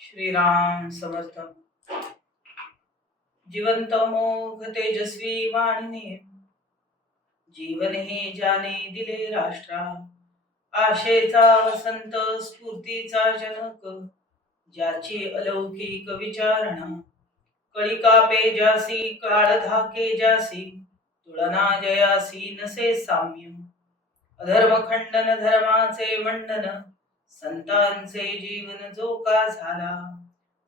श्रीराम समर्थ. जिवंत मोघ तेजस्वी वाणीने जीवन हे ज्याने दिले राष्ट्रा. आशेचा वसंत स्फूर्तीचा जनक ज्याची अलौकिक विचारणा. कळिकापे जासी काळ धाके जासी तुलना जयासी नसे साम्य. अधर्म खंडन धर्माचे मंडन संतांचे जीवन जो का झाला.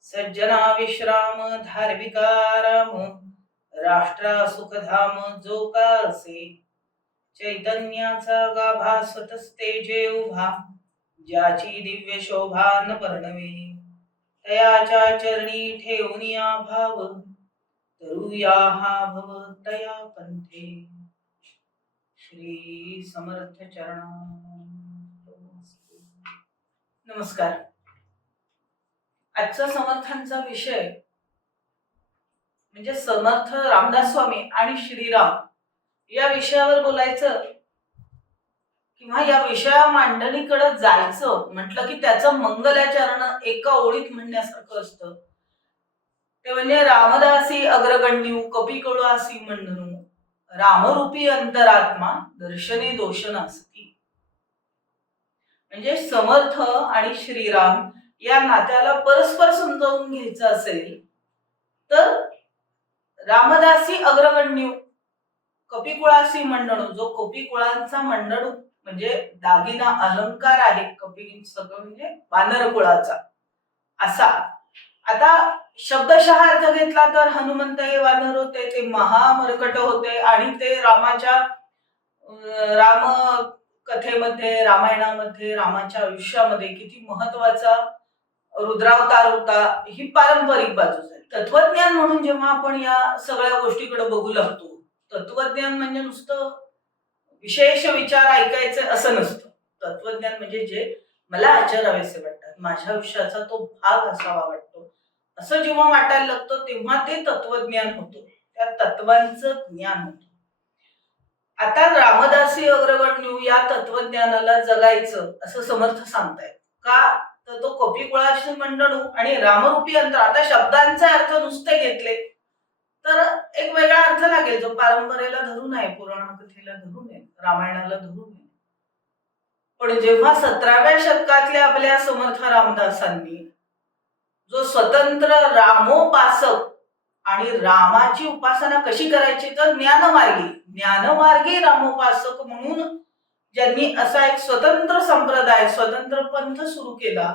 सज्जना विश्राम धार्मिका राम राष्ट्रा सुखधाम जो का असे. चैतन्याचा गाभा स्वतस्ते जे उभा ज्याची दिव्य शोभा न पर्णवे. तयाच्या चरणी ठेवूनिया भाव तरुया हा भव तया पंथे. श्री समर्थ चरणा. नमस्कार. आजचा समर्थांचा विषय म्हणजे समर्थ रामदास स्वामी आणि श्रीराम या विषयावर बोलायचं किंवा या विषया मांडणीकडे जायचं म्हटलं की त्याचं मंगलाचरण एका ओळीत म्हणण्यासारखं असतं. ते म्हणजे रामदासी अग्रगण्यू कपिकुळासी मंडनू रामरूपी अंतरात्मा दर्शने दोष नास्ती. म्हणजे समर्थ आणि श्रीराम या नात्याला परस्पर समजावून घ्यायचं असेल तर रामदासी अग्रगण्यू कपिकुळासी मंडणू जो कपिकुळांचा मंडणू म्हणजे दागिना अलंकार आहे. कपी सगळं म्हणजे वानर कुळाचा असा. आता शब्दशः अर्थ घेतला तर हनुमंत हे वानर होते, ते महामर्कट होते आणि ते रामाच्या राम कथेमध्ये रामायणामध्ये रामाच्या आयुष्यामध्ये किती महत्वाचा रुद्रावतार होता ही पारंपरिक बाजू आहे. तत्वज्ञान म्हणून जेव्हा आपण या सगळ्या गोष्टीकडे बघू लागतो, तत्वज्ञान म्हणजे नुसतं विशेष विचार ऐकायचे असं नसतं. तत्वज्ञान म्हणजे जे मला आचरावेसे वाटतात, माझ्या आयुष्याचा तो भाग असावा वाटतो असं जेव्हा वाटायला लागतं तेव्हा ते तत्वज्ञान होतं, त्या तत्वांचं ज्ञान होतं. आता रामदासी अग्रगण्यू या तत्वज्ञानाला जगायचं असं समर्थ सांगतायत. का तर तो कपिकुळाशी मंडणू आणि रामरूपी अंतर. आता शब्दांचे अर्थ नुसते घेतले तर एक वेगळा अर्थ लागेल जो परंपरेला धरून आहे, पुराण कथेला धरून आहे, रामायणाला धरून आहे. पण जेव्हा 17व्या शतकातल्या आपल्या समर्थ रामदासांनी जो स्वतंत्र रामोपासक आणि रामाची उपासना कशी करायची तर ज्ञानमार्गी रामोपासक म्हणून ज्यांनी असा एक स्वतंत्र संप्रदाय स्वतंत्र पंथ सुरू केला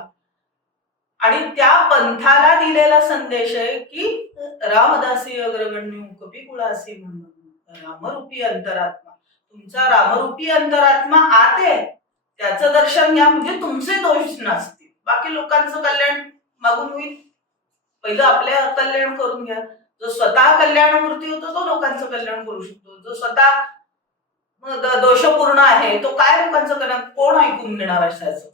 आणि त्या पंथाला दिलेला संदेश आहे की रामदासी अग्रगण्यू कपिकुळासी म्हणून रामरूपी अंतरात्मा. तुमचा रामरूपी अंतरात्मा आत आहे, त्याचं दर्शन घ्या म्हणजे तुमचे दोष नसतील. बाकी लोकांचं कल्याण मागून होईल, पहिलं आपल्या कल्याण करून घ्या. जो स्वतः कल्याणमूर्ती होतो तो लोकांचं कल्याण करू शकतो. जो स्वतः दोषपूर्ण आहे तो काय लोकांचं कल्याण कोण ऐकून घेणार अशाचं.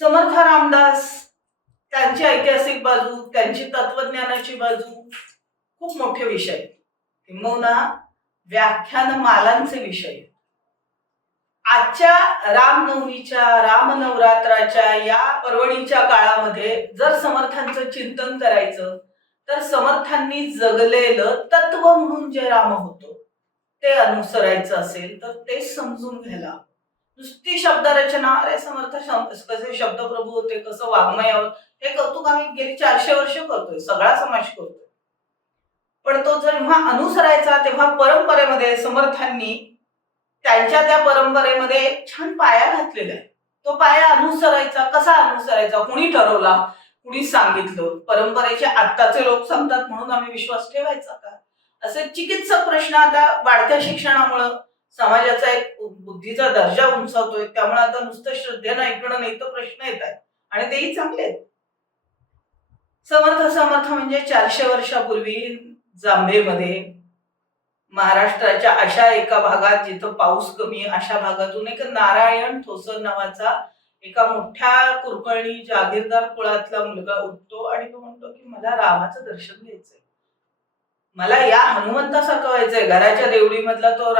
समर्थ रामदास त्यांची ऐतिहासिक बाजू, त्यांची तत्वज्ञानाची बाजू खूप मोठे विषय, किंबहुना व्याख्यानमालांचे विषय. आजच्या रामनवमीच्या रामनवरात्राच्या या पर्वणीच्या काळामध्ये जर समर्थांचं चिंतन करायचं तर समर्थांनी जगलेलं तत्व म्हणून जे राम होतं ते अनुसरायचं असेल तर ते समजून घ्यायला. नुसती शब्दरचना अरे समर्थ कसे शब्दप्रभू होते, कसं वाङ्मयावर, हे कौतुक आम्ही गेली 400 वर्ष करतोय, सगळा समाज करतोय. पण तो जेव्हा अनुसरायचा तेव्हा परंपरेमध्ये समर्थांनी त्यांच्या त्या परंपरेमध्ये एक छान पाया घातलेला आहे. तो पाया अनुसरायचा. कसा अनुसरायचा, कुणी ठरवला, कुणी सांगितलं, परंपरेचे आत्ताचे लोक सांगतात म्हणून आम्ही विश्वास ठेवायचा का, असे चिकित्सक प्रश्न आता वाढत्या शिक्षणामुळं समाजाचा एक बुद्धीचा दर्जा उंचावतोय, त्यामुळे आता नुसतं श्रद्धेनं ऐकणं नाही तर प्रश्न येत आहेत आणि तेही चांगले आहेत. समर्थ म्हणजे 400 वर्षापूर्वी जांभेमध्ये महाराष्ट्राच्या अशा एका भागात जिथं पाऊस कमी अशा भागातून एक नारायण ठोसर नावाचा एका मोठ्या कुरकळणी जागीरदार कुळातला मुलगा उठतो आणि तो म्हणतो की मला रामाचं दर्शन घ्यायचंय, मला या हनुमंतासारखं व्हायचंय. घराच्या देवडीमधला तो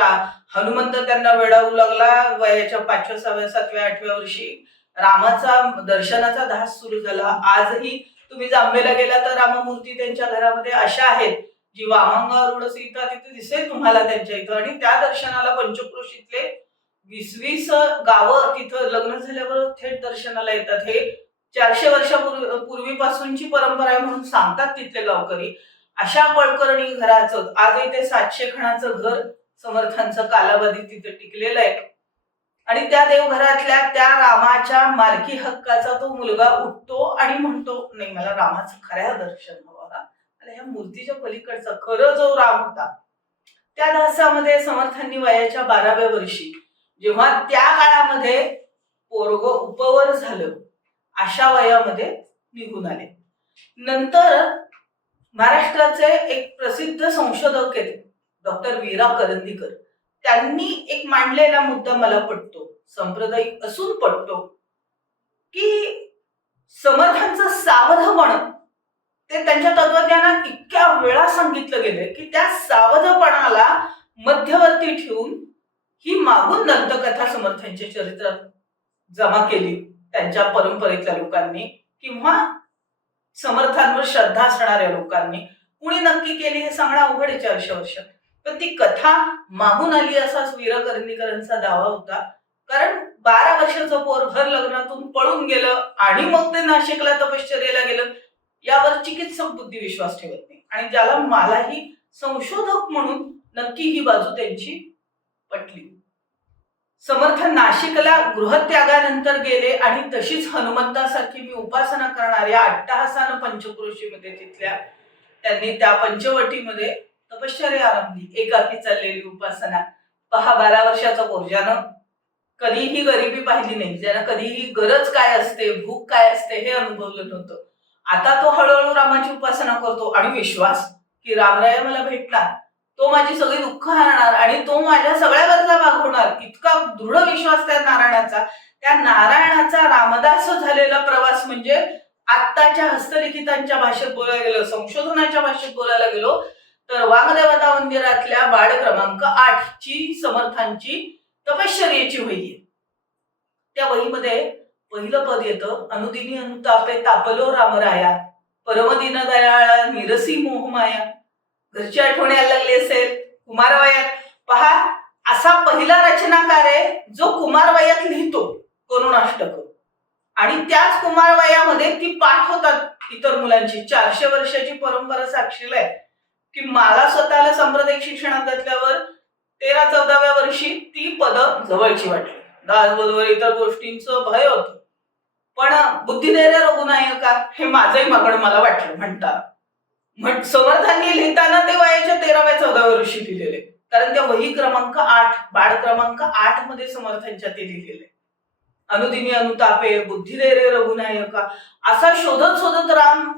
हनुमंत त्यांना वेडावू लागला वयाच्या 5व्या 6व्या 7व्या 8व्या वर्षी. रामाचा दर्शनाचा ध्यास सुरू झाला. आजही तुम्ही जांभेला गेला तर राममूर्ती त्यांच्या घरामध्ये अशा आहेत जी वामंगारूढ सीता तिथे दिसेल तुम्हाला त्यांच्या इथं. आणि त्या दर्शनाला पंचक्रोशीतले 20-20 गावं तिथं लग्न झाल्यावर थेट दर्शनाला येतात. हे 400 वर्षापूर्वीपासूनची परंपरा आहे म्हणून सांगतात तिथले गावकरी. अशा पळकरणी घराचं आजही ते 700 खणाचं घर समर्थांचं कालावधी तिथे टिकलेलं आहे. आणि त्या देवघरातल्या त्या रामाच्या मालकी हक्काचा तो मुलगा उठतो आणि म्हणतो, नाही मला रामाचं खऱ्या दर्शन हवं ना, आणि ह्या मूर्तीच्या पलीकडचा खरं जो राम होता. त्या ध्यासामध्ये समर्थांनी वयाच्या 12व्या वर्षी जेव्हा त्या काळामध्ये पोरग उपवर झालं अशा वयामध्ये निघून आले. नंतर महाराष्ट्राचे एक प्रसिद्ध संशोधक आहेत डॉक्टर वीरा करंदीकर, त्यांनी एक मांडलेला मुद्दा मला पटतो, सांप्रदायिक असून पटतो, की समर्थांचं सावधपण ते त्यांच्या तत्वज्ञानात इतक्या वेळा सांगितलं गेलं की त्या सावधपणाला मध्यवर्ती ठेवून ही मागून दंतकथा समर्थांच्या चरित्रात जमा केली त्यांच्या परंपरेतल्या लोकांनी किंवा समर्थांवर श्रद्धा असणाऱ्या लोकांनी. कुणी नक्की केली हे सांगणं अवघड आहे 400 वर्ष, पण ती कथा मागून आली असाच वीरा करंदीकरांचा दावा होता. कारण 12 वर्षाचं पोर भर लग्नातून पळून गेलं आणि मग ते नाशिकला तपश्चर्येला गेलं, यावर चिकित्सक बुद्धी विश्वास ठेवत नाही. आणि ज्याला मलाही संशोधक म्हणून नक्की ही बाजू त्यांची पटली. समर्थ नाशिकला गृहत्यागानंतर गेले आणि तशीच हनुमंतासारखी मी उपासना करणाऱ्या अट्टहासानं पंचक्रोशीमध्ये तिथल्या त्यांनी त्या पंचवटीमध्ये तपश्चर्या आरंभली, एकाकी चाललेली उपासना. पहा, 12 वर्षाचा पोर ज्यानं कधीही गरिबी पाहिली नाही, ज्यानं कधीही गरज काय असते, भूक काय असते हे अनुभवलं नव्हतं, आता तो हळूहळू रामाची उपासना करतो आणि विश्वास की रामराय मला भेटणार, तो माझी सगळी दुःख हारणार आणि तो माझ्या सगळ्या गरजा भागवणार, इतका दृढ विश्वास त्या नारायणाचा. त्या नारायणाचा रामदास झालेला प्रवास म्हणजे आत्ताच्या हस्तलिखितांच्या भाषेत बोलायला गेलो, संशोधनाच्या भाषेत बोलायला गेलो तर वाग्देवता मंदिरातल्या बाळ क्रमांक 8 ची समर्थांची तपश्चर्येची वही आहे. त्या वहीमध्ये पहिलं पद येतं, अनुदिनी अनुतापे तापलो रामराया, परमदिन दयाळा निरसी मोहमाया. घरची आठवण यायला लागली असेल कुमारवयात. पहा, असा पहिला रचनाकार आहे जो कुमारवयात लिहितो करुणाष्टक, आणि त्याच कुमारवयामध्ये ती पाठ होतात इतर मुलांची. 400 वर्षाची परंपरा साक्षीला आहे की मला स्वतःला सांप्रदायिक शिक्षणात घातल्यावर 13-14व्या वर्षी ती पद जवळची वाटली. दासबोधवर इतर गोष्टींचं भय होतं, पण बुद्धिधैर्य रघुनायका हे माझंही मागणं मला वाटलं म्हणता. समर्थांनी लिहिताना ते वयाच्या 13व्या-14व्या वर्षी लिहिलेले, कारण त्या वही क्रमांक 8 बाळ क्रमांक 8 मध्ये समर्थांच्या ते लिहिलेले. अनुदिनी अनुतापे बुद्धिधैर्य रघुनायका असा शोधत शोधत राम,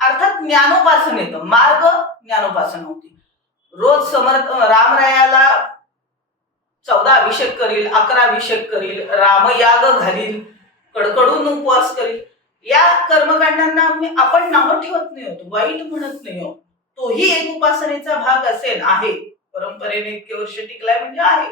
अर्थात ज्ञानोपासनेत मार्ग ज्ञानोपासना होती. रोज समर्थ रामरायाला 14 अभिषेक करील, 11 अभिषेक करील, रामयाग घालील, कडकडून उपवास करील. या कर्मकांडांना आपण नाव ठेवत नाही होतो, वाईट म्हणत नाही आहोत. तोही एक उपासनेचा भाग असेल, आहे, परंपरेने इतके वर्ष टिकलाय म्हणजे आहे.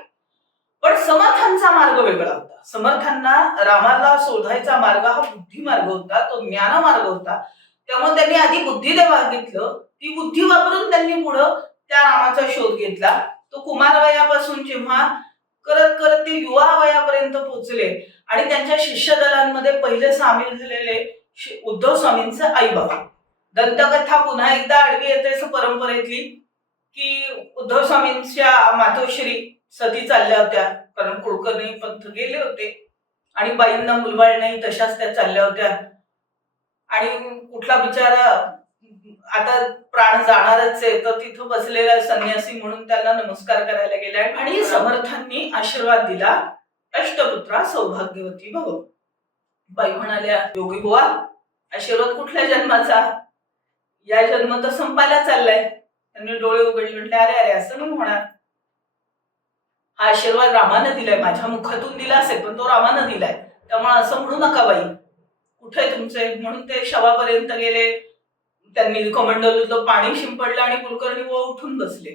पण समर्थांचा मार्ग वेगळा होता. समर्थांना रामाला शोधायचा मार्ग हा बुद्धी मार्ग होता, तो ज्ञान मार्ग होता. त्यामुळे त्यांनी आधी बुद्धीने मागितलं, ती बुद्धी वापरून त्यांनी पुढं त्या रामाचा शोध घेतला. तो कुमारवयापासून जेव्हा करत करत ते युवा वयापर्यंत पोहोचले आणि त्यांच्या शिष्य दलांमध्ये पहिले सामील झालेले उद्धव स्वामींचे आई बाबा. दंतकथा पुन्हा एकदा आडवी येते असं परंपरेतली, की उद्धव स्वामींच्या मातोश्री सती चालल्या होत्या, कारण कुळकर्णी पंथ गेले होते आणि बाईंना मुलबाळ नाही तशाच त्या चालल्या होत्या. आणि कुठला बिचारा आता प्राण जाणारच आहे, तर तिथं बसलेला संन्यासी म्हणून त्यांना नमस्कार करायला गेला आणि समर्थांनी आशीर्वाद दिला, अष्टपुत्रा सौभाग्यवती भव. बाई म्हणाल्या, योगी बुवा आशीर्वाद कुठल्या जन्माचा, या जन्म तर संपायला चाललाय. त्यांनी डोळे उघडले, म्हटले अरे अरे असं नाही होणार, हा आशीर्वाद रामानं दिलाय, माझ्या मुखातून दिला असेल पण तो रामानं दिलाय, त्यामुळे असं म्हणू नका बाई, कुठे तुमचे. म्हणून ते शवापर्यंत गेले, त्यांनी कमंडलूतलं पाणी शिंपडलं आणि कुलकर्णी व उठून बसले.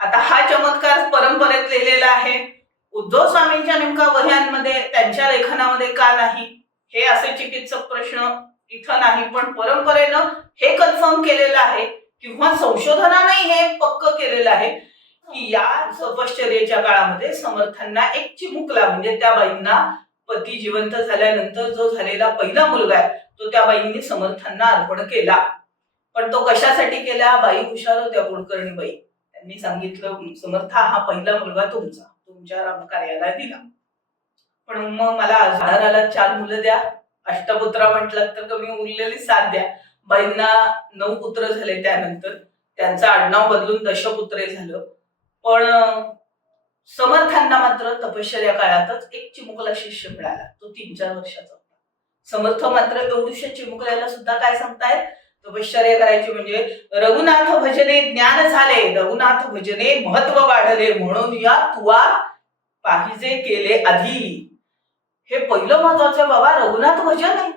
आता हा चमत्कार परंपरेत लिहिलेला आहे. उद्धव स्वामींच्या नेमका वह्यांमध्ये त्यांच्या लेखनामध्ये का नाही, हे असे चिकित्सक प्रश्न इथं नाही, पण परंपरेनं हे कन्फर्म केलेलं आहे किंवा संशोधनाने हे पक्क केलेलं आहे की या तपश्चर्येच्या काळामध्ये समर्थांना एक चिमुकला, म्हणजे त्या बाईंना पती जिवंत झाल्यानंतर जो झालेला पहिला मुलगा आहे तो त्या बाईंनी समर्थांना अर्पण केला. पण तो कशासाठी केला? बाई हुशार होत्या, कुलकर्णी बाई. त्यांनी सांगितलं, समर्था हा पहिला मुलगा तुमच्या रामकार्याला दिला, पण मग मला आधाराला 4 मुलं द्या. अष्टपुत्रा म्हटलं तर कमी उरलेली 7 द्या. बाईंना 9 पुत्र झाले. त्यानंतर त्यांचं आडनाव बदलून दशपुत्रे झालं. पण समर्थांना मात्र तपश्चर्या काळातच एक चिमुकला शिष्य मिळाला, तो 3-4 वर्षाचा होता. समर्थ मात्र एवढ्याशा चिमुकल्याला सुद्धा काय सांगतायत, तपश्चर्या करायची म्हणजे रघुनाथ भजने ज्ञान झाले, रघुनाथ भजने महत्व वाढले, म्हणून या तुवा पाहिजे केले आधी. हे पहिलं महत्वाचं बाबा, रघुनाथ भजन आहे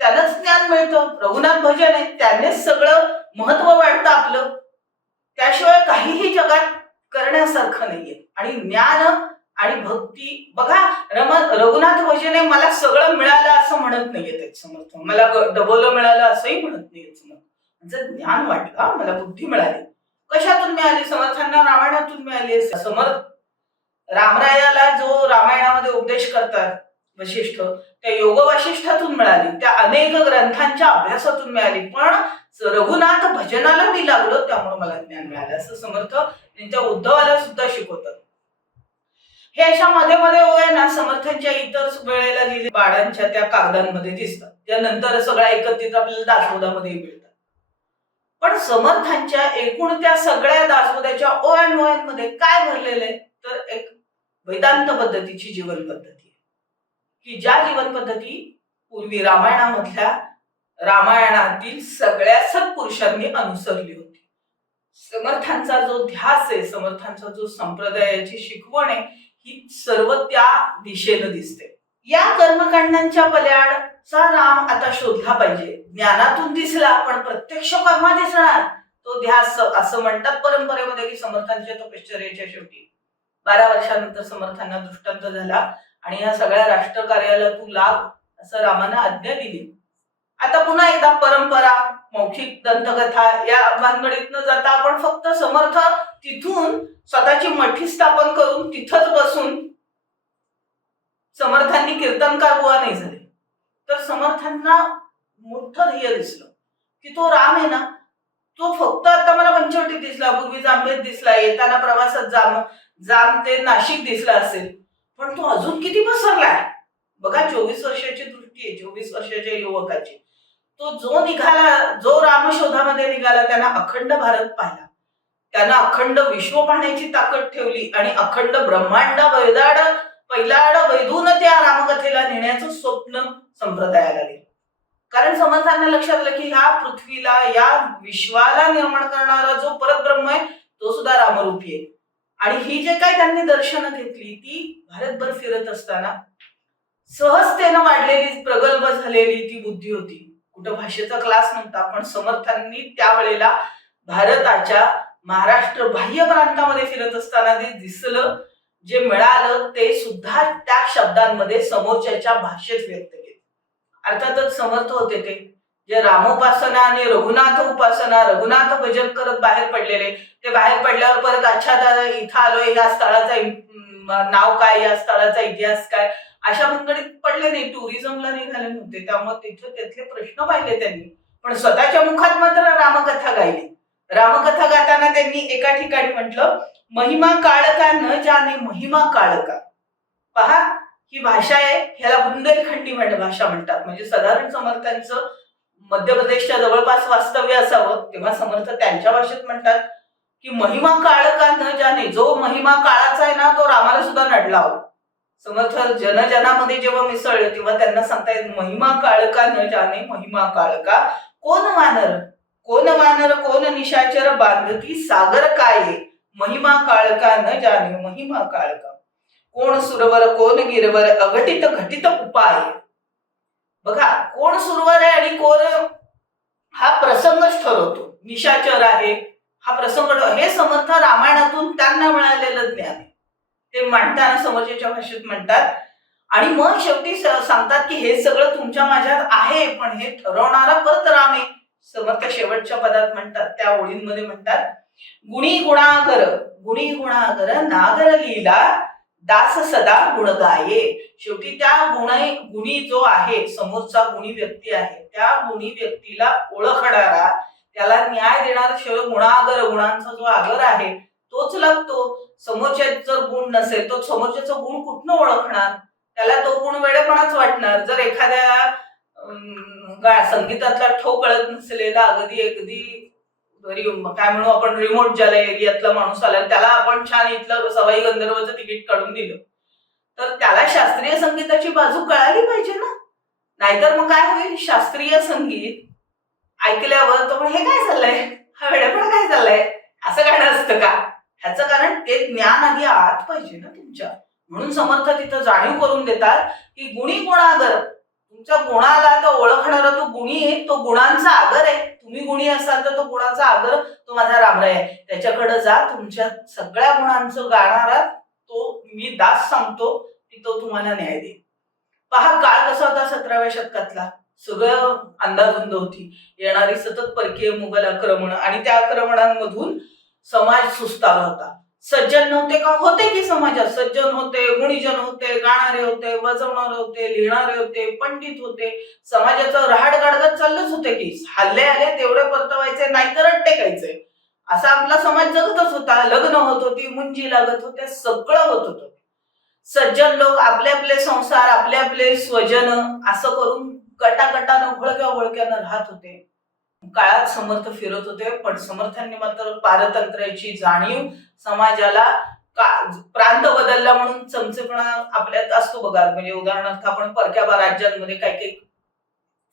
त्यानंच ज्ञान मिळतं, रघुनाथ भजन आहे त्यानेच सगळं महत्व वाढतं आपलं, त्याशिवाय काहीही जगात करण्यासारखं नाहीये. आणि ज्ञान आणि भक्ती बघा, रघुनाथ भजने मला सगळं मिळालं असं म्हणत नाहीये ते समर्थ, मला डबल मिळालं असंही म्हणत नाहीये समर्थ. म्हणजे ज्ञान वाटलं, मला बुद्धी मिळाली. कशातून मिळाली? समर्थांना रामायणातून मिळाली. समर्थ रामरायाला जो रामायणामध्ये उपदेश करतात वशिष्ठ, त्या योग वाशिष्ठातून मिळाली, त्या अनेक ग्रंथांच्या अभ्यासातून मिळाली, पण रघुनाथ भजनाला मी लागलो त्यामुळे मला ज्ञान मिळालं, असं समर्थ त्यांच्या उद्धवाला सुद्धा शिकवतात. हे अशा मध्ये मध्ये ओव्या ना समर्थांच्या इतर वेळेला लिहिले बाळांच्या त्या कागदांमध्ये दिसतात, त्यानंतर सगळ्या एकत्रित आपल्याला दासबोधामध्ये मिळतात. पण समर्थांच्या एकूण त्या सगळ्या दासबोधाच्या ओव्यांमध्ये काय भरलेलं आहे, तर एक वेदांत पद्धतीची जीवन पद्धती, की ज्या जीवन पद्धती पूर्वी रामायणातील सगळ्या सत्पुरुषांनी अनुसरली होती. समर्थांचा जो ध्यास आहे, समर्थांचा जो संप्रदायाची शिकवण आहे, ही सर्व त्या दिशेनं दिसते. या कर्मकांडांच्या पल्याडचा राम आता शोधला पाहिजे. ज्ञानातून दिसला, पण प्रत्यक्ष केव्हा दिसणार तो ध्यास? असं म्हणतात परंपरेमध्ये की समर्थांच्या तपश्चर्येच्या शेवटी 12 वर्षानंतर समर्थांना दृष्टांत झाला आणि या सगळ्या राष्ट्रकार्याला तू लाग असं रामानं आज्ञा दिली. आता पुन्हा एकदा परंपरा, मौखिक दंतकथा या भानगडीत न जाता आपण फक्त समर्थ तिथून स्वतःची मठी स्थापन करून तिथंच बसून समर्थांनी कीर्तनकार बुवा नाही झाले, तर समर्थांना मोठं ध्येय दिसलं की तो राम आहे ना, तो फक्त आता मला पंचवटीत दिसला, पूर्वी जांभेत दिसला, येताना प्रवासात जाम ते नाशिक दिसला असेल, पण तो अजून किती पसरलाय बघा. 24 वर्षाची दृष्टी आहे, 24 वर्षाच्या युवकाची. तो जो रामशोधामध्ये निघाला, त्यांना अखंड भारत पाहिला, त्यांना अखंड विश्व पाहण्याची ताकद ठेवली आणि अखंड ब्रह्मांड पैलाड वैधून त्या रामकथेला नेण्याचं स्वप्न संप्रदायाला दिलं. कारण समर्थांना लक्षात आलं की ह्या पृथ्वीला, या विश्वाला निर्माण करणारा जो परब्रह्म आहे तो सुद्धा रामरूपी आहे. आणि ही जे काही त्यांनी दर्शनं घेतली ती भारतभर फिरत असताना सहजतेनं वाढलेली, प्रगल्भ झालेली ती बुद्धी होती. कुठं भाषेचा क्लास नव्हता, पण समर्थांनी त्यावेळेला भारताच्या महाराष्ट्र बाह्य प्रांतामध्ये फिरत असताना जे दिसलं, जे मिळालं, ते सुद्धा त्या शब्दांमध्ये समोरच्याच्या भाषेत व्यक्त केले. अर्थातच समर्थ होते ते जे रामोपासना आणि रघुनाथ उपासना, रघुनाथ भजन करत बाहेर पडलेले. ते बाहेर पडल्यावर परत अच्छा इथं आलोय, या स्थळाचं नाव काय, या स्थळाचा इतिहास काय, अशा भानगडीत पडले नाही, टुरिझमला निघाले नव्हते. त्यामुळे तिथे त्यातले प्रश्न पाहिले त्यांनी, पण स्वतःच्या मुखात मात्र रामकथा गायली. रामकथा गाताना त्यांनी एका ठिकाणी म्हटलं, महिमा काळका न जाने महिमा काळका. पहा, ही भाषा आहे, ह्याला बुंदेलखंडी भाषा म्हणतात. म्हणजे साधारण समर्थांचं मध्य प्रदेशच्या जवळपास वास्तव्य असावं, तेव्हा समर्थ त्यांच्या भाषेत म्हणतात की महिमा काळका न जाने, जो महिमा काळाचा आहे ना तो रामाला सुद्धा नडला हवा. समर्थ जनजनामध्ये जेव्हा मिसळले तेव्हा त्यांना सांगता येत, महिमा काळका न जाने महिमा काळका, कोण वानर कोण निशाचर बांधती सागर काय, महिमा काळका न जाने महिमा काळका, कोण सुरवर कोण गिरवर अघटित घटित उपाय. बघा, कोण सुरवर आहे आणि कोण हा प्रसंगच ठरवतो. निशाचर आहे हा प्रसंग, हे समर्थ रामायणातून त्यांना मिळालेलं ज्ञान आहे. ते मांडताना समोरच्याच्या भाषेत म्हणतात. आणि मग शेवटी सांगतात की हे सगळं तुमच्या माझ्यात आहे, पण हे ठरवणारा परत राम आहे. समर्थ शेवटच्या पदात म्हणतात, त्या ओळींमध्ये म्हणतात, गुणी गुणागर नागर लीला दास सदा गुण गाये. शेवटी त्या गुणी जो आहे, समोरचा गुणी व्यक्ती आहे, त्या गुणी व्यक्तीला ओळखणारा, त्याला न्याय देणारा शेवट गुणांचा जो आगर आहे तोच लागतो. समोरच्यात जर गुण नसेल तो समोरच्याचा गुण कुठनं ओळखणार? त्याला तो गुण वेडेपणाच वाटणार. जर एखाद्या संगीतातला ठोक कळत नसलेला अगदी काय म्हणू आपण, रिमोट ज्याला एरियातला माणूस आला, त्याला आपण छान इथलं सवाई गंधर्वचं तिकीट काढून दिलं, तर त्याला शास्त्रीय संगीताची बाजू कळाली पाहिजे ना. नाहीतर मग काय होईल, शास्त्रीय संगीत ऐकल्यावर तो हे काय चाललंय, हा वेडेपणा काय चाललाय, असं गाणं असतं का? ह्याचं कारण ते ज्ञान आधी आत पाहिजे ना तुमच्या. म्हणून समर्थ तिथं जाणीव करून देतात की गुणी गुणागर, तुमच्या गुणाला तो ओळखणारा तो गुणी आहे, तो गुणांचा आगर आहे. तुम्ही गुणी असाल तर तो गुणाचा आगर, तो माझा रामराय आहे, त्याच्याकडे जा. तुमच्या सगळ्या गुणांचं गाणारा तो मी दास सांगतो की तो तुम्हाला न्याय देईल. पहा काळ कसा होता 17व्या शतकातला, सगळं अंदाधुंद होती. येणारी सतत परकीय मुघल आक्रमण, आणि त्या आक्रमणांमधून समाज सुस्तावला होता. सज्जन नव्हते का? होते की समाजात सज्जन होते, गुणीजन होते, गाणारे होते, वाजवणारे होते, लिहिणारे होते, पंडित होते. समाजाचं रहाड गाडगत चाललंच होते की हल्ले आले तेवढे परतवायचे, नाहीतर टेकायचे. असा आपला समाज जगतच होता. लग्न होत होती, मुंजी लागत होते, सगळं होत होतं. सज्जन लोक आपले आपले संसार, आपले आपले स्वजन असं करून गटागटानं घोळक्यानं राहत होते. काळात समर्थ फिरत होते, पण समर्थांनी मात्र पारतंत्र्याची जाणीव, समाजाला प्रांत बदलला म्हणून चमचेपणा आपल्यात असतो बघा. म्हणजे उदाहरणार्थ आपण परक्या राज्यांमध्ये काही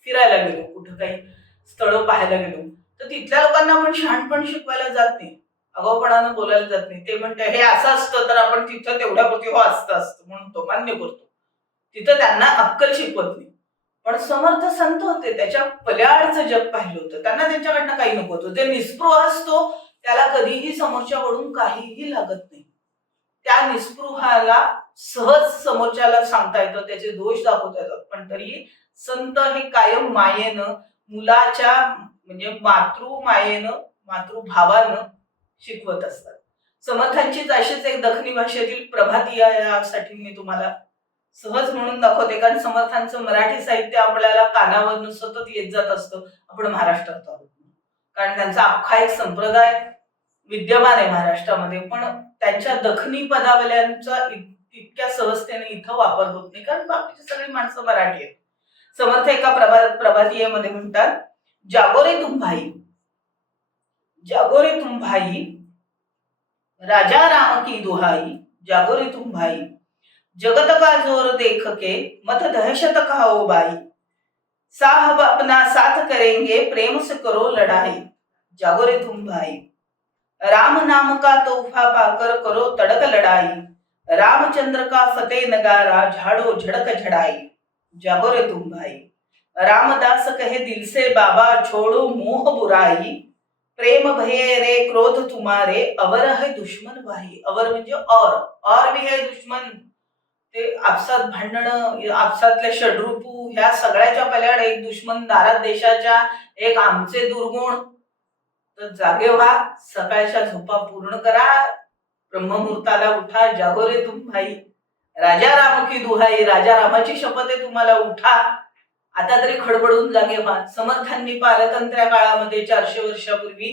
फिरायला गेलो, कुठं काही स्थळं पाहायला गेलो, तर तिथल्या लोकांना आपण शहाणपण शिकवायला जात नाही, आगाऊपणानं बोलायला जात नाही. ते म्हणतात हे असं असतं, तर आपण तिथं तेवढ्यापुरती हो असतं म्हणून तो मान्य करतो. तिथं त्यांना अक्कल शिकवत नाही. पण समर्थ संत होते, त्याच्या पल्याडचं जग पाहिलं होतं, त्यांना त्यांच्याकडनं काही नको होतं. ते निस्पृह असतो, त्याला कधीही समोरच्याकडून काहीही लागत नाही. त्या निस्पृहाला सहज समोरच्याला सांगता येतं, त्याचे दोष दाखवता येतात. पण तरी संत हे कायम मायेनं, मुलाच्या म्हणजे मातृमायेनं, मातृभावानं शिकवत असतात. समर्थांचीच अशीच एक दखनी भाषेतील प्रभाती यासाठी मी तुम्हाला सहज म्हणून दाखवते, कारण समर्थांचं मराठी साहित्य आपल्याला कानावरून सतत येत जात असतं. आपण महाराष्ट्रात आहोत, कारण त्यांचा अख्खा एक संप्रदाय विद्यमान आहे महाराष्ट्रामध्ये, पण त्यांच्या दखनी पदावल्यांचा इतक्या सहजतेने इथं वापर होत नाही, कारण बाकीची सगळी माणसं मराठी आहेत. समर्थ एका प्रभातीयेमध्ये म्हणतात, जागोरे तुम भाई, जागोरे तुम भाई, राजा राम की दुहाई, जागोरे तुम भाई, जगत का जोर देख के मत दहशत खाओ बाई, साहब अपना साथ करेंगे प्रेम से करो लड़ाई, जागो रे तुम भाई, राम नाम का तोहफा पाकर करो तड़क लड़ाई, रामचंद्र का फतेह नगारा झाड़ो झड़क झड़ाई, जागो रे तुम भाई, रामदास कहे दिल से बाबा छोड़ो मोह बुराई, प्रेम भये रे क्रोध तुम्हारे अवर है दुश्मन भाई. अवर म्हणजे और भी है दुश्मन. ते आपसात भांडणं, आपसातल्या षड्रूपू ह्या सगळ्याच्या पल्याड एक दुश्मन दारात देशाच्या, एक आमचे दुर्गुण. तर जागे व्हा, सकाळच्या झोपा पूर्ण करा, ब्रह्ममुहूर्ताला उठा, जागो रे तुम भाई, राजा राम की दुहाई, राजा रामाची शपथ आहे तुम्हाला, उठा आता तरी खडबडून जागे व्हा. समर्थांनी पारतंत्र्या काळामध्ये 400 वर्षापूर्वी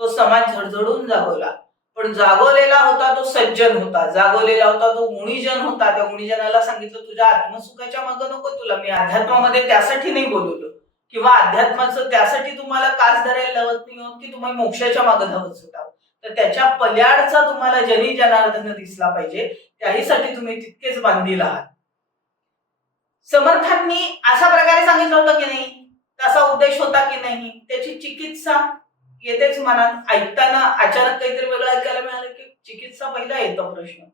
तो समाज झडझडून जागवला. पण जागवलेला होता तो सज्जन होता, जागवलेला होता तो गुणीजन होता. त्या गुणीजनाला सांगितलं, तुझ्या आत्मसुखाच्या मागे नको, तुला मी अध्यात्मामध्ये त्यासाठी नाही बोलवलं, किंवा अध्यात्माचं त्यासाठी तुम्हाला कास धरायला लावत नाही होत की तुम्ही मोक्षाच्या मागे धावत होता. तर त्याच्या पल्याडचा तुम्हाला जनी जनार्दन दिसला पाहिजे, त्याहीसाठी तुम्ही तितकेच बांधील आहात. समर्थांनी अशा प्रकारे सांगितलं होतं की नाही, तसा उद्देश होता की नाही, त्याची चिकित्सा येतेच मनात. ऐकताना अचानक काहीतरी वेगळं ऐकायला मिळालं की चिकित्सा पहिला येतो प्रश्न,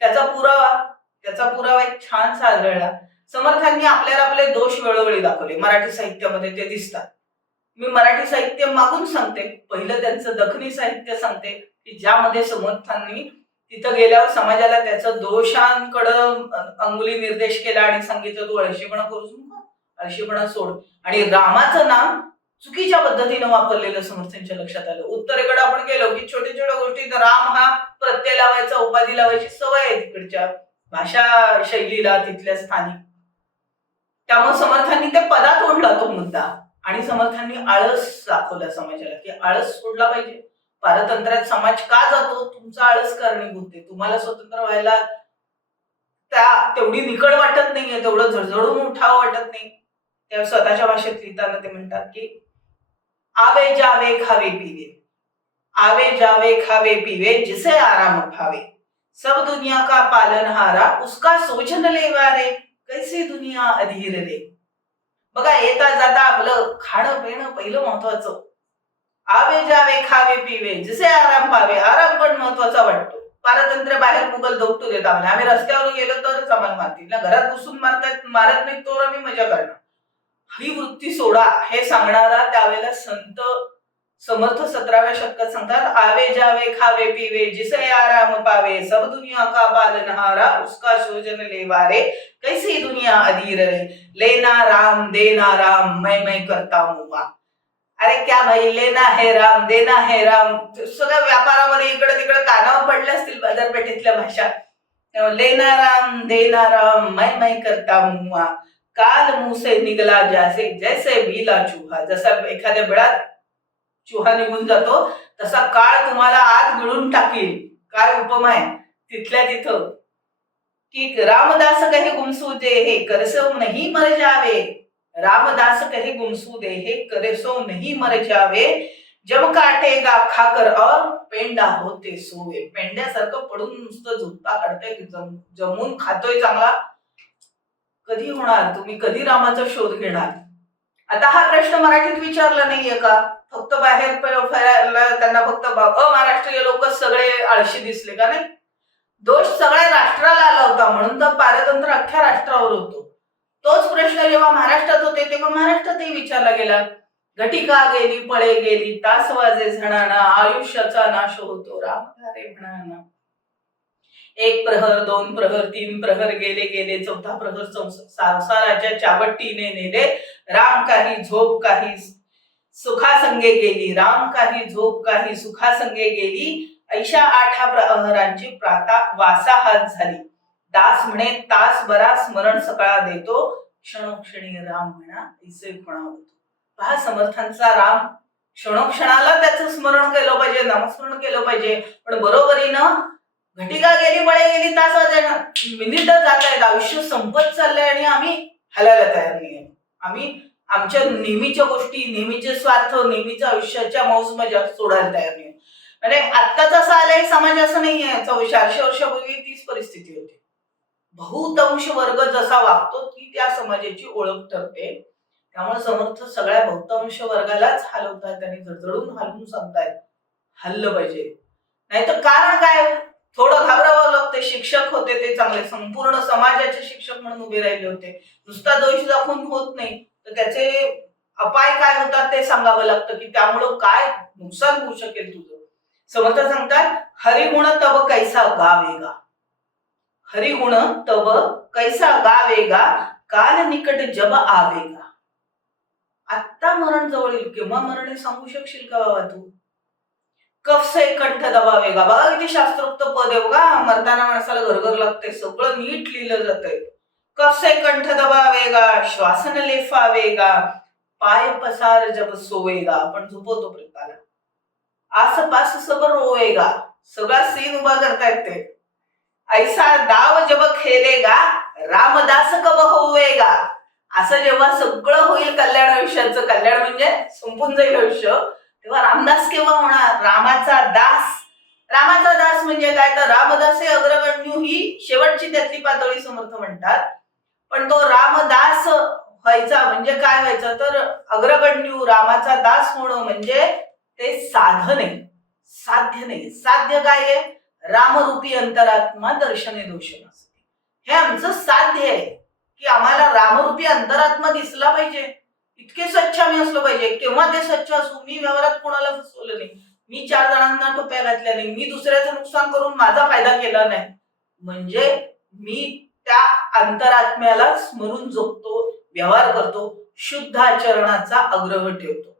त्याचा पुरावा एक छानसा आढळला. समर्थांनी आपल्याला आपले दोष वेळोवेळी दाखवले, मराठी साहित्यामध्ये ते दिसतात. मी मराठी साहित्य मागून सांगते, पहिलं त्यांचं दखनी साहित्य सांगते की ज्यामध्ये समर्थांनी तिथं गेल्यावर समाजाला त्याचं दोषांकडं अंगुली निर्देश केला आणि सांगितलं तू अळशीपणा करूच नको, अळशीपणा सोड. आणि रामाचं नाम चुकीच्या पद्धतीनं वापरलेलं समर्थांच्या लक्षात आलं. उत्तरेकडे आपण गेलो की छोट्या छोट्या गोष्टीत राम हा प्रत्यय लावायचा, उपाधी लावायची सवय आहे तिकडच्या भाषा शैलीला, तिथल्या स्थानिक. त्यामुळे समर्थांनी ते पदात ओढला तो मुद्दा आणि समर्थांनी आळस दाखवला समाजाला की आळस सोडला पाहिजे. पारतंत्र्यात समाज का जातो? तुमचा आळस कारणीभूत आहे. तुम्हाला स्वतंत्र व्हायला तेवढी निकड वाटत नाहीये, तेवढं झळझळून उठावं वाटत नाही. त्या स्वतःच्या भाषेत लिहिताना ते म्हणतात की आवे जावे खावे पीवे, आवे जावे खावे पीवे जिसे आराम भावे, सब दुनिया का पालनहारा उसका सोचन लेवा रे, कैसी दुनिया अधीर रे. बघा, येता जाता आपलं खाणं पिणं पहिलं महत्वाचं. आवे जावे खावे पिवे जिसे आराम पावे, आराम पण महत्वाचा वाटतो. पारतंत्र्य बाहेर मुघल धोपटू देत आम्हाला, आम्ही रस्त्यावर गेलो तरच आम्हाला मारतील ना, घरात घुसून मारत नाही तर आम्ही मजा करणार. ही वृत्ती सोडा हे सांगणारा त्यावेळेला संत समर्थ 17व्या शतकात सांगतात, आवे जावे खावे पिवे जिसे आराम पावे, सब दुनिया का पालनहारा उसका सोजन लेवा रे, कैसी दुनिया अधीर रे, लेना राम देना राम मैं करता मुआ. अरे क्या भाई, लेना है राम देना है राम, सगळ्या व्यापारामध्ये इकडे तिकडे कानावर पडले असतील बाजारपेठेतल्या भाषा. लेना राम देना राम मैं करता मुआ, काल मुंह से निघला जैसे जैसे भीला चूहा. जसा एखाद्या बिळात चुहा निघून जातो तसा काळ तुम्हाला आत गिळून टाकील. काय उपमा आहे तिथल्या तिथं की रामदास कहे गुमसू दे हे करसो नहीं मर जावे, रामदास कहे गुमसू दे हे करसो नहीं मर जावे, जब काटेगा खाकर और पेंडा होते सोवे. पेंड्यासारखं पडून नुसतं झुकता काढतोय, जमून खातोय चांगला. कधी होणार? तुम्ही कधी रामाचा शोध घेणार? आता हा प्रश्न मराठीत विचारला नाहीये का? फक्त बाहेर फिरायला त्यांना फक्त महाराष्ट्रीय लोक सगळे आळशी दिसले का? नाही, दोष सगळ्या राष्ट्राला आला होता, म्हणून तर पारतंत्र्य अख्ख्या राष्ट्रावर होतो. तोच प्रश्न जेव्हा महाराष्ट्रात होते तेव्हा महाराष्ट्रातही विचारला गेला. घटिका गेली पळे गेली, तास वाजे झणाना, आयुष्याचा नाश होतो राम रे म्हणाना. एक प्रहर, दोन प्रहर, तीन प्रहर गेले गेले, चौथा प्रहर संसाराच्या चावटीने नेले, राम काही झोप काही सुखासंगे गेली, राम काही झोप काही सुखासंगे गेली, ऐशा आठा प्रहरांची प्राता वासाहात झाली, दास म्हणे तास बरा स्मरण सकाळा देतो, क्षणोक्षणी राम म्हणा ऐसेपणा होतो. पहा, समर्थांचा राम क्षणोक्षणाला त्याचं स्मरण केलं पाहिजे, नामस्मरण केलं पाहिजे, पण बरोबरीनं घटिका गेली पळे गेली, तास वाजे मिनिट जात आहेत, आयुष्य संपत चाललंय आणि आम्ही हलायला तयार नाहीये. आम्ही आमच्या नेहमीच्या गोष्टी, नेहमीचे स्वार्थ, नेहमीच्या आयुष्याच्या मौज मजा सोडायला तयार नाही. म्हणजे आत्ताच असं आलंय समाज, असं नाहीये. 400 वर्षापूर्वी तीच परिस्थिती होती. बहुतांश वर्ग जसा वागतो ती त्या समाजाची ओळख ठरते. त्यामुळे समर्थ सगळ्या बहुतांश वर्गालाच हलवतात आणि झळझळून हलवून सांगतायत हल्लं पाहिजे. नाही तर कारण काय? थोडं घाबरावं लागतं. शिक्षक होते ते चांगले, संपूर्ण समाजाचे शिक्षक म्हणून उभे राहिले होते. नुसता दोष दाखवून होत नाही, तर त्याचे अपाय काय होतात ते सांगावं लागतं की त्यामुळं काय नुकसान होऊ शकेल तुझं. समर्थ सांगतात, हरिगुण तब कैसा गावेगा, हरिगुण तब कैसा गावेगा, काल निकट जब आवेगा. आत्ता मरण जवळ येईल, केव्हा मरण आहे सांगू शकशील का बाबा तू? कफ से कंठ दबावेगा. बघा किती शास्त्रोक्त पद आहे बघा. मरताना माणसाला घरघर लागते, सगळं नीट लिहिलं जातंय. कफ से कंठ दबावेगा, श्वासन लेफावेगा, पाय पसार जब सोवेगा. आपण झोपवतो प्रत्येकाला. आसपास सब रोवेगा. सगळा सीन उभा करतायत ते. ऐसा दाव जब खेलेगा, रामदास कब होवेगा. असं जेव्हा सगळं होईल कल्याण, आयुष्याचं कल्याण म्हणजे संपून जाईल आयुष्य, तेव्हा रामदास केव्हा होणार? रामाचा दास. रामाचा दास म्हणजे काय? तर रामदास हे अग्रगण्यू ही शेवटची त्यातली पातळी समर्थ म्हणतात. पण तो रामदास व्हायचा म्हणजे काय व्हायचं? तर अग्रगण्यू रामाचा दास होणं म्हणजे ते साधन आहे, साध्य नाही. साध्य काय आहे? रामरूपी अंतरात्मा दर्शने दोषणासाठी. हे आमचं साध्य आहे की आम्हाला रामरूपी अंतरात्मा दिसला पाहिजे. इतके स्वच्छ आम्ही असलो पाहिजे. केव्हा ते स्वच्छ असू? मी व्यवहारात कोणाला फसवलं नाही, मी 4 जणांना टोप्या घातल्या नाही, मी दुसऱ्याचं नुकसान करून माझा फायदा केला नाही, म्हणजे मी त्या अंतरात्म्याला स्मरून जगतो, व्यवहार करतो, शुद्ध आचरणाचा आग्रह ठेवतो,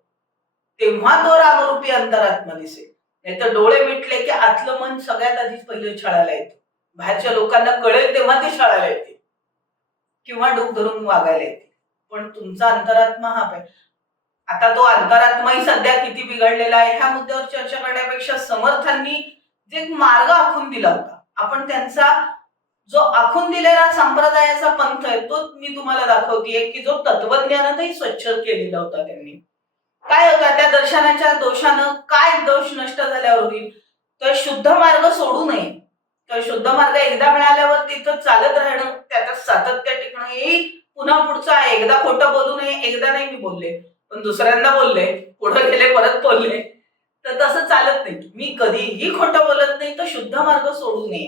तेव्हा तो रामरूपी अंतरात्मा दिसेल. नाही तर डोळे मिटले की आतलं मन सगळ्यात आधीच पहिले छळायला येतं. बाहेरच्या लोकांना कळेल तेव्हा ते छळायला येते किंवा डोक धरून वागायला येते. पण तुमचा अंतरात्मा हा पाहिजे. आता तो अंतरात्माही सध्या किती बिघडलेला आहे ह्या मुद्द्यावर चर्चा करण्यापेक्षा समर्थांनी जे मार्ग आखून दिला होता, आपण त्यांचा जो आखून दिलेला संप्रदायाचा पंथ आहे तो मी तुम्हाला दाखवतेय की जो तत्वज्ञानातही स्वच्छ केलेला होता त्यांनी. काय होता त्या दर्शनाच्या दोषानं काय दोष नष्ट झाल्यावर होईल, तर शुद्ध मार्ग सोडू नये. तर शुद्ध मार्ग एकदा मिळाल्यावर तिथं चालत राहणं, त्याच्यात सातत्य टिकणं, हे पुन्हा पुढचं आहे. एकदा खोटं बोलू नये, एकदा नाही मी बोलले पण दुसऱ्यांदा बोलले, पुढे गेले परत बोलले, तर तसं चालत नाही. मी कधीही खोटं बोलत नाही, तर शुद्ध मार्ग सोडू नये.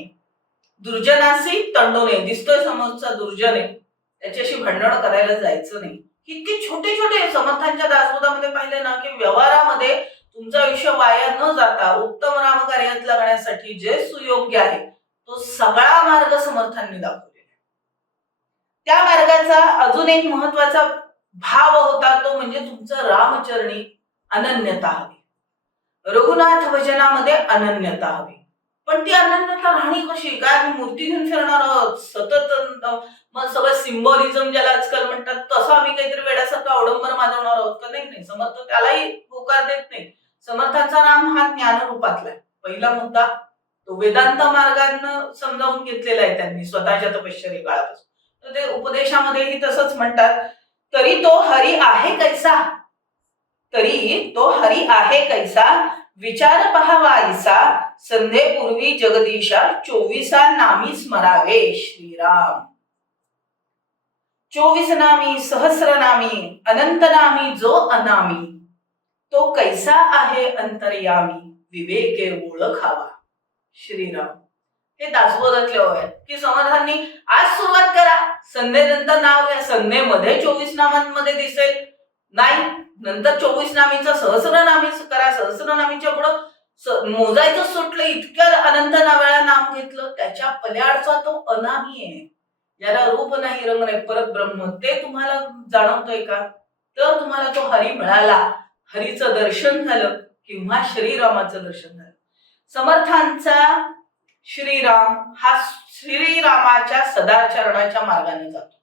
दुर्जनाशी तंडू नये. दिसतोय समोरचा दुर्जन आहे, त्याच्याशी भांडण करायला जायचं नाही. किती छोटे छोटे समर्थांच्या दासबोधामध्ये पाहिले ना की व्यवहारामध्ये तुमचं आयुष्य वाया न जाता उत्तम रामकार्यात लागण्यासाठी जे सुयोग्य आहे तो सगळा मार्ग समर्थांनी दाखवलेला. त्या मार्गाचा अजून एक महत्वाचा भाव होता तो म्हणजे तुमचं रामचरणी अनन्यता हवी, रघुनाथ भजनामध्ये अनन्यता हवी. पण ती अनन्यता राहणी कशी, काय आम्ही मूर्ती घेऊन फिरणार आहोत सतत, मग सगळं सिम्बॉलिझम ज्याला आजकाल म्हणतात तसं आम्ही काहीतरी वेड्यासारखं अवडंबर माजवणार आहोत का? नाही. समर्थ त्यालाही होकार देत नाही. समर्थांचा नाम हा ज्ञानरूपातला आहे. पहिला मुद्दा तो वेदांत मार्गानं समजावून घेतलेला आहे त्यांनी स्वतःच्या तपश्चर्या काळापासून. तर ते उपदेशामध्येही तसंच म्हणतात, तरी तो हरी आहे कैसा, तरी तो हरी आहे कैसा, विचार पहावाईसा, संध्येपूर्वी जगदीशा 24 नामी स्मरावे श्रीराम. 24 नामी, सहस्र नामी, अनंत नामी जो अनामी, तो कैसा आहे अंतर्यामी, विवेके ओळखावा श्रीराम. हे दासबोधातले आहे की समर्थांनी आज सुरुवात करा, संध्येनंतर नाव घ्या. संध्येमध्ये 24 नामांमध्ये दिसेल नाही, नंतर 24 नामीचं सहस्रनामी करा. सहस्रनामीच्या पुढं मोजायचं सुटलं, इतक्या अनंत नावेळा नाम घेतलं, त्याच्या पल्याडचा तो अनामी आहे, ज्याला रूप नाही रंग नाही, परत ब्रह्म. ते तुम्हाला जाणवतोय का? तर तुम्हाला तो हरी मिळाला, हरीचं दर्शन झालं किंवा श्रीरामाचं दर्शन झालं. समर्थांचा श्रीराम हा श्रीरामाच्या सदाचरणाच्या मार्गाने जातो.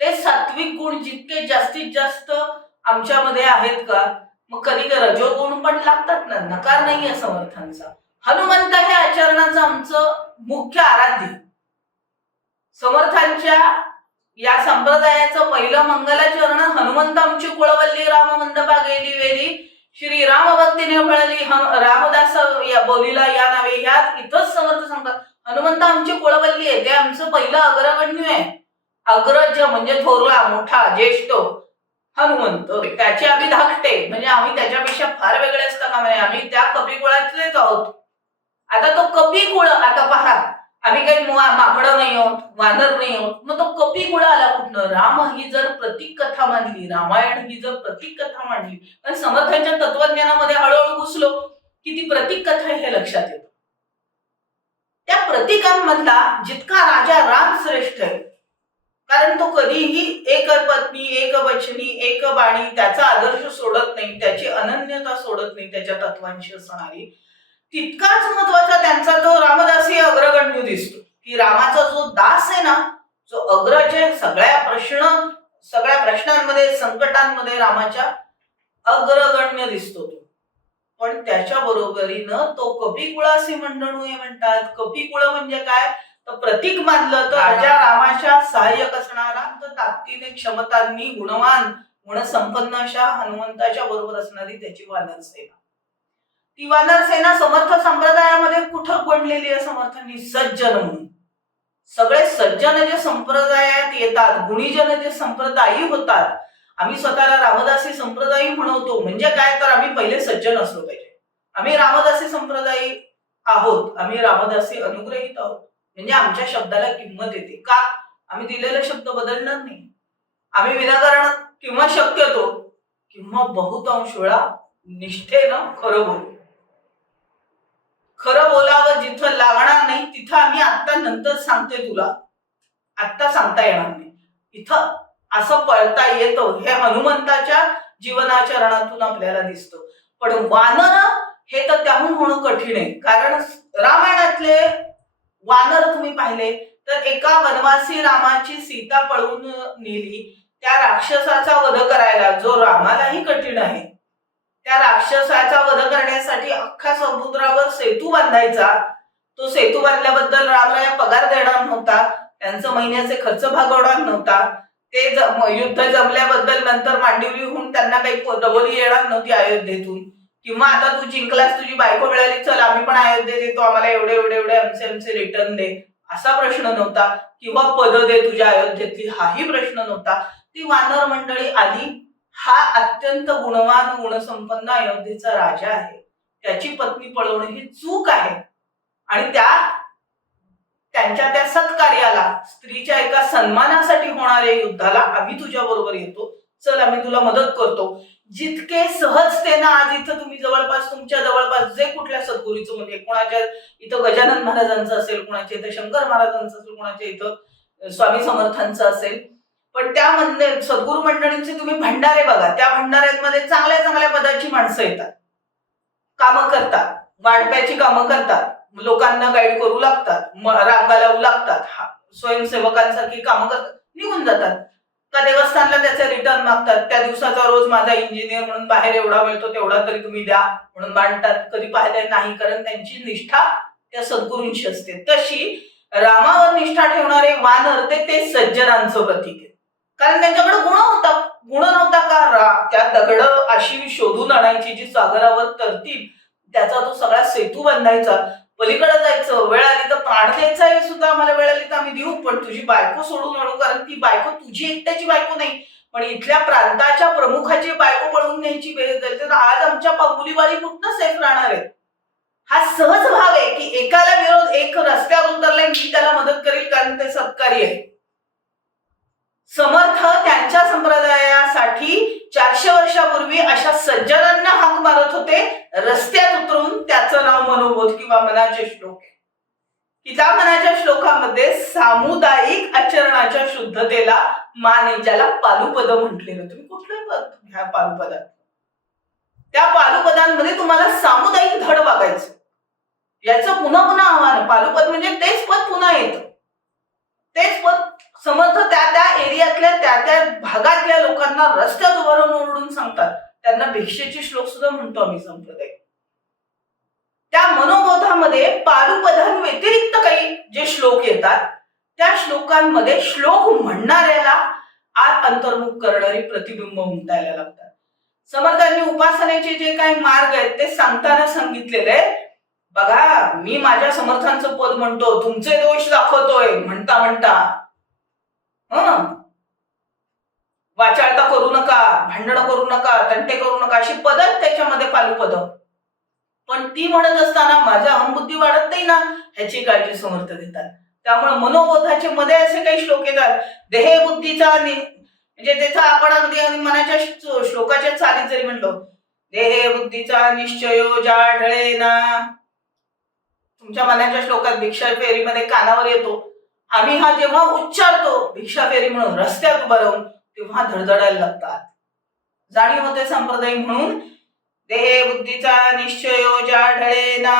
ते सात्विक गुण जितके जास्तीत जास्त आमच्यामध्ये आहेत का, मग कधी रजोगुण पण लागतात ना, नकार नाहीये समर्थांचा. हनुमंत हे आचरणाचं आमचं मुख्य आराध्य. समर्थांच्या या संप्रदायाचं पहिलं मंगलाचरण, हनुमंत आमची कुळवल्ली राम मंडपा गेली वेली, श्री राम भक्तीने फळली रामदास या बोलीला या नावे. ह्यात इथंच समर्थ सांगतात हनुमंत आमची कुळवल्ली आहे, ते आमचं पहिलं अग्रगण्य आहे. अग्रज म्हणजे थोरला, मोठा, ज्येष्ठ हनुमंत, त्याचे आम्ही धाकटे, म्हणजे आम्ही त्याच्यापेक्षा फार वेगळे असता का नाही, आम्ही त्या कपी कुळातलेच आहोत. आता तो कपी कुळ, आता पहा आम्ही काही माकडं नाही आहोत, वानर नाही आहोत, मग तो कपी कुळ आला कुठनं? राम ही जर प्रतीक कथा मानली, रामायण ही जर प्रतीक कथा मांडली, पण समर्थांच्या तत्वज्ञानामध्ये हळूहळू घुसलो की ती प्रतीक कथा हे लक्षात येतं. त्या प्रतीकांमधला जितका राजा राम श्रेष्ठ आहे, कारण तो कधीही एक पत्नी, एक वचनी, एक बाणी, त्याचा आदर्श सोडत नाही, त्याची अनन्यता सोडत नाही, त्याच्या तत्वांशी असणारी, तितकाच महत्वाचा त्यांचा तो रामदासी अग्रगण्य दिसतो. की रामाचा जो दास आहे ना, जो अग्रज आहे, सगळ्या प्रश्नांमध्ये, संकटांमध्ये रामाच्या अग्रगण्य दिसतो तो. पण त्याच्या बरोबरीनं तो कपिकुळासी मंडळू हे म्हणतात. कपिकुळ म्हणजे काय, तर प्रतीक मानलं तर राजा रामाच्या सहाय्यक असणारा, तर ताकदीने, क्षमतांनी गुणवान, गुणसंपन्न अशा हनुमंताच्या बरोबर असणारी त्याची वानर सेना. ती वानर सेना समर्थ संप्रदायामध्ये कुठं बनलेली आहे? समर्थांनी सज्जन म्हणून. सगळे सज्जन जे संप्रदायात येतात, गुणीजन जे संप्रदायी होतात, आम्ही स्वतःला रामदासी संप्रदायी म्हणवतो. म्हणजे काय, तर आम्ही पहिले सज्जन असलो पाहिजे. आम्ही रामदासी संप्रदायी आहोत, आम्ही रामदासी अनुग्रहित आहोत, म्हणजे आमच्या शब्दाला किंमत येते. का? आम्ही दिलेला शब्द बदलणार नाही. आम्ही विनाकारण किंवा शक्यतो किंवा बहुतांश वेळा निष्ठेनं खरं बोलू. खरं बोलावं जिथं लागणार नाही तिथं आम्ही आत्ता नंतर सांगते तुला, आत्ता सांगता येणार नाही. इथं असं पळता येतं हे हनुमंताच्या जीवनाचरणातून आपल्याला दिसतं. पण वानर हे तर त्याहून होणं कठीण आहे. कारण रामायणातले वानर तुम्ही पाहिले तर एका वनवासी रामाची सीता पळवून नेली, त्या राक्षसाचा वध करायला जो रामालाही कठीण आहे, त्या राक्षसाचा वध करण्यासाठी अख्खा समुद्रावर सेतू बांधायचा. तो सेतू बांधल्याबद्दल रामराया पगार देणार नव्हता, त्यांचं महिन्याचे खर्च भागवणार नव्हता. ते युद्ध जमल्याबद्दल नंतर मांडिवलीहून त्यांना काही डबली येणार नव्हती अयोध्येतून, किंवा आता तू जिंकलास, तुझी बायको मिळाली, चल आम्ही पण अयोध्येत येतो, आम्हाला एवढे एवढे एवढे आमचे रिटर्न दे, असा प्रश्न नव्हता. किंवा पद दे तुझ्या अयोध्येतली, हाही प्रश्न नव्हता. ती वानर मंडळी आली. हा अत्यंत गुणवान गुणसंपन्न अयोध्येचा राजा आहे, त्याची पत्नी पळवणं ही चूक आहे. आणि त्यांच्या त्या सत्कार्याला, स्त्रीच्या एका सन्मानासाठी होणाऱ्या युद्धाला आम्ही तुझ्या बरोबर येतो, चल आम्ही तुला मदत करतो. जितके सहजतेनं आज इथं तुम्ही जवळपास, तुमच्या जवळपास जे कुठल्या सद्गुरूचं, म्हणजे कोणाच्या इथं गजानन महाराजांचं असेल, कोणाच्या इथं शंकर महाराजांचं असेल, कोणाच्या इथं स्वामी समर्थांचं असेल, पण त्यामध्ये सद्गुरू मंडळींचे तुम्ही भंडारे बघा, त्या भंडाऱ्यांमध्ये चांगल्या चांगल्या पदाची माणसं येतात, कामं करतात, वाढप्याची कामं करतात, लोकांना गाईड करू लागतात, रांगा लावू लागतात, स्वयंसेवकांसारखी कामं करतात, निघून जातात. का देवस्थानला त्याचे रिटर्न मागतात, त्या दिवसाचा रोज माझा इंजिनियर म्हणून बाहेर एवढा मिळतो तेवढा तरी तुम्ही द्या म्हणून मांडतात. कधी पाहिलं नाही, कारण त्यांची निष्ठा त्या सद्गुरूंशी असते. तशी रामावर निष्ठा ठेवणारे वानर ते सज्जनांचं प्रतीक आहे. कारण त्यांच्याकडे गुण होता. गुण नव्हता का? त्या दगड अशी शोधून आणायची जी सागरावर तरतील, त्याचा तो सगळा सेतू बांधायचा, पलीकडे जायचं, वेळ आली तर प्राण द्यायचा, हे सुद्धा आम्हाला वेळ आली तर आम्ही देऊ, पण तुझी बायको सोडून आणू, कारण ती बायको तुझी एकट्याची बायको नाही, पण इथल्या प्रांताच्या प्रमुखाची बायको पळवून न्यायची वेळ जाईल, तर आज आमच्या पांगुलीवाली कुठनं सेफ राहणार आहे? हा सहज भाव आहे की एकाला विरोध, एक रस्त्यावर उतरलाय, मी त्याला मदत करेल कारण ते सत्कारी आहे. समर्थ त्यांच्या संप्रदायासाठी 400 वर्षापूर्वी अशा सज्जनांना हाक मारत होते रस्त्यात उतरून. त्याचं नाव मनोबोध किंवा मनाचे श्लोक आहे. की त्या मनाच्या श्लोकामध्ये सामुदायिक आचरणाच्या शुद्धतेला मान आहे, ज्याला पालुपद म्हटलेलं. तुम्ही कुठलंही पद ह्या पालुपदात, त्या पालुपदांमध्ये तुम्हाला सामुदायिक धड बघायचं. याचं पुन्हा पुन्हा आव्हान, पालुपद म्हणजे तेच पद पुन्हा येतं, तेच पद समर्थ त्या एरियातल्या त्या भागातल्या लोकांना रस्त्यात उभारून ओरडून सांगतात. त्यांना भिक्षेचे श्लोक सुद्धा म्हणतो आम्ही संप्रदाय. त्या मनोबोधामध्ये पालुपदांव्यतिरिक्त काही जे श्लोक येतात, त्या श्लोकांमध्ये श्लोक म्हणणाऱ्याला आत अंतर्मुख करणारी प्रतिबिंब उमटायला लागतात. समर्थांनी उपासनेचे जे काही मार्ग आहेत ते सांगताना सांगितलेले आहे. बघा, मी माझ्या समर्थांचं पद म्हणतो, तुमचे दोष दाखवतोय म्हणता म्हणता, वाचाळता करू नका, भांडणं करू नका, तंटे करू नका, अशी पद त्याच्यामध्ये पालुपद. पण ती म्हणत असताना माझा अहमबुद्धी वाढत नाही ना, ह्याची काळजी समर्थ घेतात. त्यामुळे मनोबोधाचे मध्ये असे काही श्लोक येतात, देह बुद्धीचा, म्हणजे त्याचा आपण अगदी मनाच्या श्लोकाच्या चालीत जरी म्हणलो, देह बुद्धीचा निश्चयो जाढळेना. तुमच्या मनाच्या श्लोकात भिक्षा फेरीमध्ये कानावर येतो, आम्ही हा जेव्हा उच्चारतो भिक्षा फेरी म्हणून रस्त्यात उभं राहून, तेव्हा धडधडायला लागतात. जाणीव होते संप्रदाय म्हणून. देह बुद्धीचा निश्चयो जाढळेना,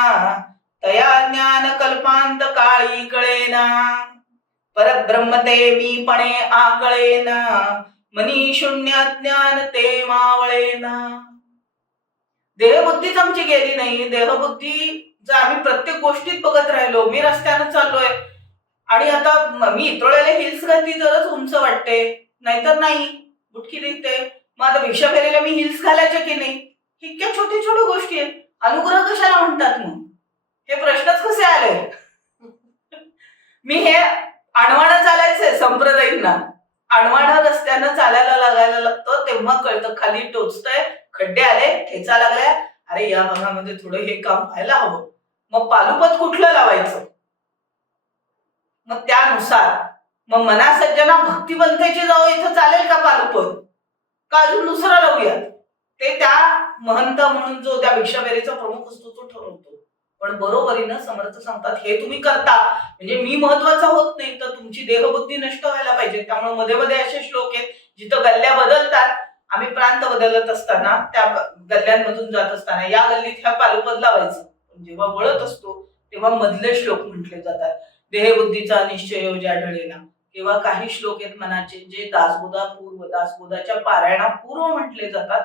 तया ज्ञान कल्पांत काळी कळेना, परब्रह्म ते मीपणे आकळेना, मनी शून्य ज्ञान ते मावळेना. देहबुद्धीच आमची गेली नाही. देहबुद्धी जर आम्ही प्रत्येक गोष्टीत बघत राहिलो, मी रस्त्यानं चाललोय आणि आता मी इतरोळ्याला हिल्स घातली तरच उंच वाटते, नाहीतर नाही, बुटकी दिसते, मग आता भिक्षा फेरीला मी हिल्स घालायचे की नाही? इतक्या छोट्या छोट्या गोष्टी आहेत. अनुग्रह कशाला म्हणतात मग? हे प्रश्नच कसे आले? मी हे अणवाणं चालायचंय संप्रदायींना, अणवाणं रस्त्यानं चालायला लागायला लागतं, तेव्हा कळतं खाली टोचतंय, खड्डे आले, ठेचा लागलाय, अरे या भागामध्ये थोडं हे काम व्हायला हवं. मग पालुपद कुठलं लावायचं? मग त्यानुसार मग मनासज्जना भक्तिपंथेची जाऊ इथं चालेल का पालुपद, का अजून दुसरं लावूया? ते त्या महंत म्हणून जो त्या भिक्षाफेरीचा प्रमुख असतो तो ठरवतो. पण बरोबरीनं समर्थ सांगतात हे तुम्ही करता म्हणजे मी महत्वाचा होत नाही, तर तुमची देहबुद्धी नष्ट व्हायला पाहिजे. त्यामुळे मध्ये मध्ये असे श्लोक आहेत जिथं गल्ल्या बदलतात. आम्ही प्रांत बदलत असताना त्या गल्ल्यांमधून जात असताना या गल्लीत ह्या पालुपद लावायचं. पण जेव्हा वळत असतो तेव्हा मधले श्लोक म्हटले जातात. देहबुद्धीचा निश्चय आढळेना. किंवा काही श्लोक आहेत मनाचे जे दासबोधा पूर्व दासबोधाच्या पारायणापूर्व म्हटले जातात.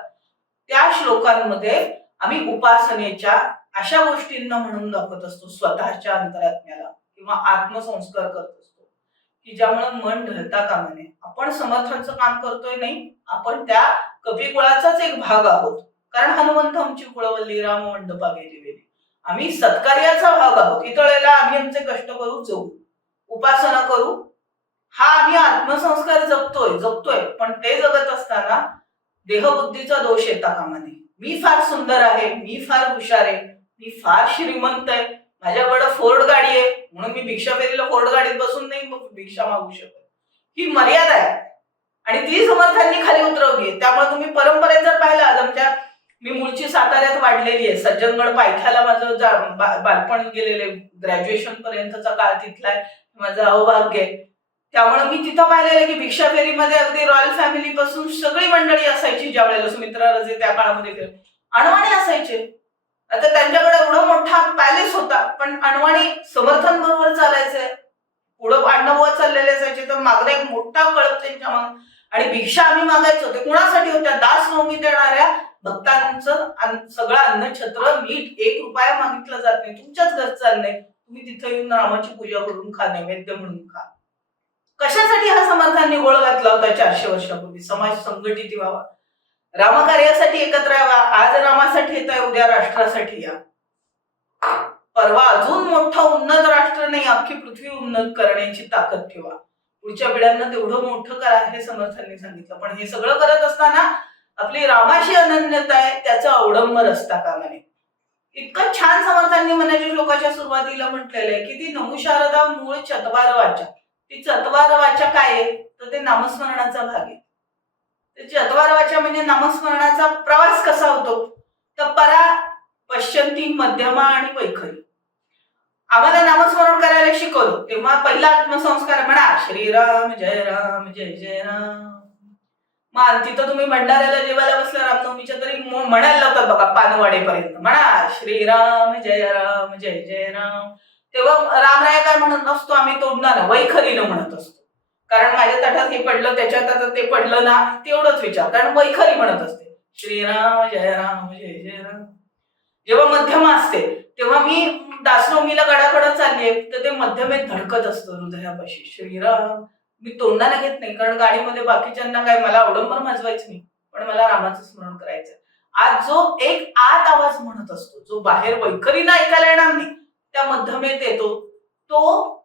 त्या श्लोकांमध्ये आम्ही उपासनेच्या अशा गोष्टींना म्हणून दाखवत असतो स्वतःच्या अंतरात्म्याला किंवा आत्मसंस्कार करत असतो की ज्यामुळे मन ढळता कामा नये. आपण समर्थांचं काम करतोय नाही, आपण त्या कपिकुळाचाच एक भाग आहोत. कारण हनुमंत आमची कुळवल्ली राम मंडपा गेली वेली. आम्ही सत्कार्याचा भाग आहोत. इतळेला आम्ही आमचे कष्ट करू, जाऊ उपासना करू, हा आम्ही आत्मसंस्कार जगतोय. पण ते जगत असताना देहबुद्धीचा दोष येता कामा नये. मी फार सुंदर आहे, मी फार हुशार आहे, मी फार श्रीमंत आहे, माझ्याकडे फोर्ड गाडी आहे म्हणून मी भिक्षा फेरीला फोर्ड गाडीत बसून नाही भिक्षा मागू शकत. ही मर्यादा आहे आणि ती समर्थांनी खाली उतरवली. त्यामुळे तुम्ही परंपरेत जर पाहिलं, आज आमच्या मी मूळची साताऱ्यात वाढलेली आहे. सज्जनगड पायथ्याला माझं बालपण गेलेले, ग्रॅज्युएशन पर्यंतचा काळ तिथला आहे, माझं अवभाग्य आहे. त्यामुळे मी तिथं पाहिलेलं की भिक्षा फेरीमध्ये अगदी रॉयल फॅमिली पासून सगळी मंडळी असायची. ज्या वेळेला सुमित्रा राजे त्या काळामध्ये अणवाणी असायचे. आता त्यांच्याकडे एवढा मोठा पॅलेस होता, पण अणवाणी समर्थांबरोबर चालायचंय, पुढं अण्णाबुवा चाललेले असायचे, तर मागला एक मोठा कळप त्यांच्या माग. आणि भिक्षा आम्ही मागायचो ते कुणासाठी होत्या? दास नवमीत येणाऱ्या भक्तांचं सगळं अन्नछत्र मीठ 1 रुपया मागितलं जात नाही. तुमच्याच घरचं अन्न आहे, तुम्ही तिथं येऊन रामाची पूजा करून खा, नैवेद्य म्हणून खा. कशासाठी हा समर्थांनी गोळ घातला होता 400 वर्षापूर्वी? समाज संघटित व्हावा, रामकार्यासाठी एकत्र यावा. आज रामासाठी येत आहे, उद्या राष्ट्रासाठी या, परवा अजून मोठं उन्नत राष्ट्र नाही, अख्खी पृथ्वी उन्नत करण्याची ताकद ठेवा, पुढच्या पिढ्यांना तेवढं मोठं करा, हे समर्थांनी सांगितलं. पण हे सगळं करत असताना आपली रामाशी अनन्यता आहे, त्याचा अवडंबर असता कामा नये. इतकं छान समर्थांनी मनाच्या श्लोकाच्या सुरुवातीला म्हटलेलं आहे की ती नमुशारदा मूळ चत्वार वाचा. ती चत्वार वाचा काय आहे? तर ते नामस्मरणाचा भाग आहे. ते चत्वार वाचा म्हणजे नामस्मरणाचा प्रवास कसा होतो? तर परा, पश्चंती, मध्यमा आणि वैखरी. आम्हाला नामस्मरण करायला शिकवलं तेव्हा पहिला आत्मसंस्कार म्हणा श्रीराम जय राम जय जय राम. मग तिथं तुम्ही भंडाऱ्याला जेवायला बसल्या रामनवमीच्या तरी म्हणायला लावतात बघा पानवाडेपर्यंत, म्हणा श्रीराम जय राम जय जय राम. तेव्हा रामराय काय म्हणत असतो? आम्ही तोडणार वैखरीनं म्हणत असतो. कारण माझ्या ताटात हे पडलं, त्याच्यात आता ते पडलं ना, तेवढंच विचार, कारण वैखरी म्हणत असते श्रीराम जय राम जय जय राम. जेव्हा मध्यमा असते तेव्हा मी दासनवमीला गडाकडे चाललीये, तर ते मध्यमेत धडकत असतं हृदयापाशी श्रीराम. मी तोंडाला घेत नाही, कारण गाडीमध्ये बाकीच्यांना काय, मला अवडंबर माजवायचं नाही, पण मला रामाचं स्मरण करायचं. आज जो एक आत आवाज म्हणत असतो, जो बाहेर वैखरीनं ऐकायला येणार नाही, त्या मध्यमेत येतो, तो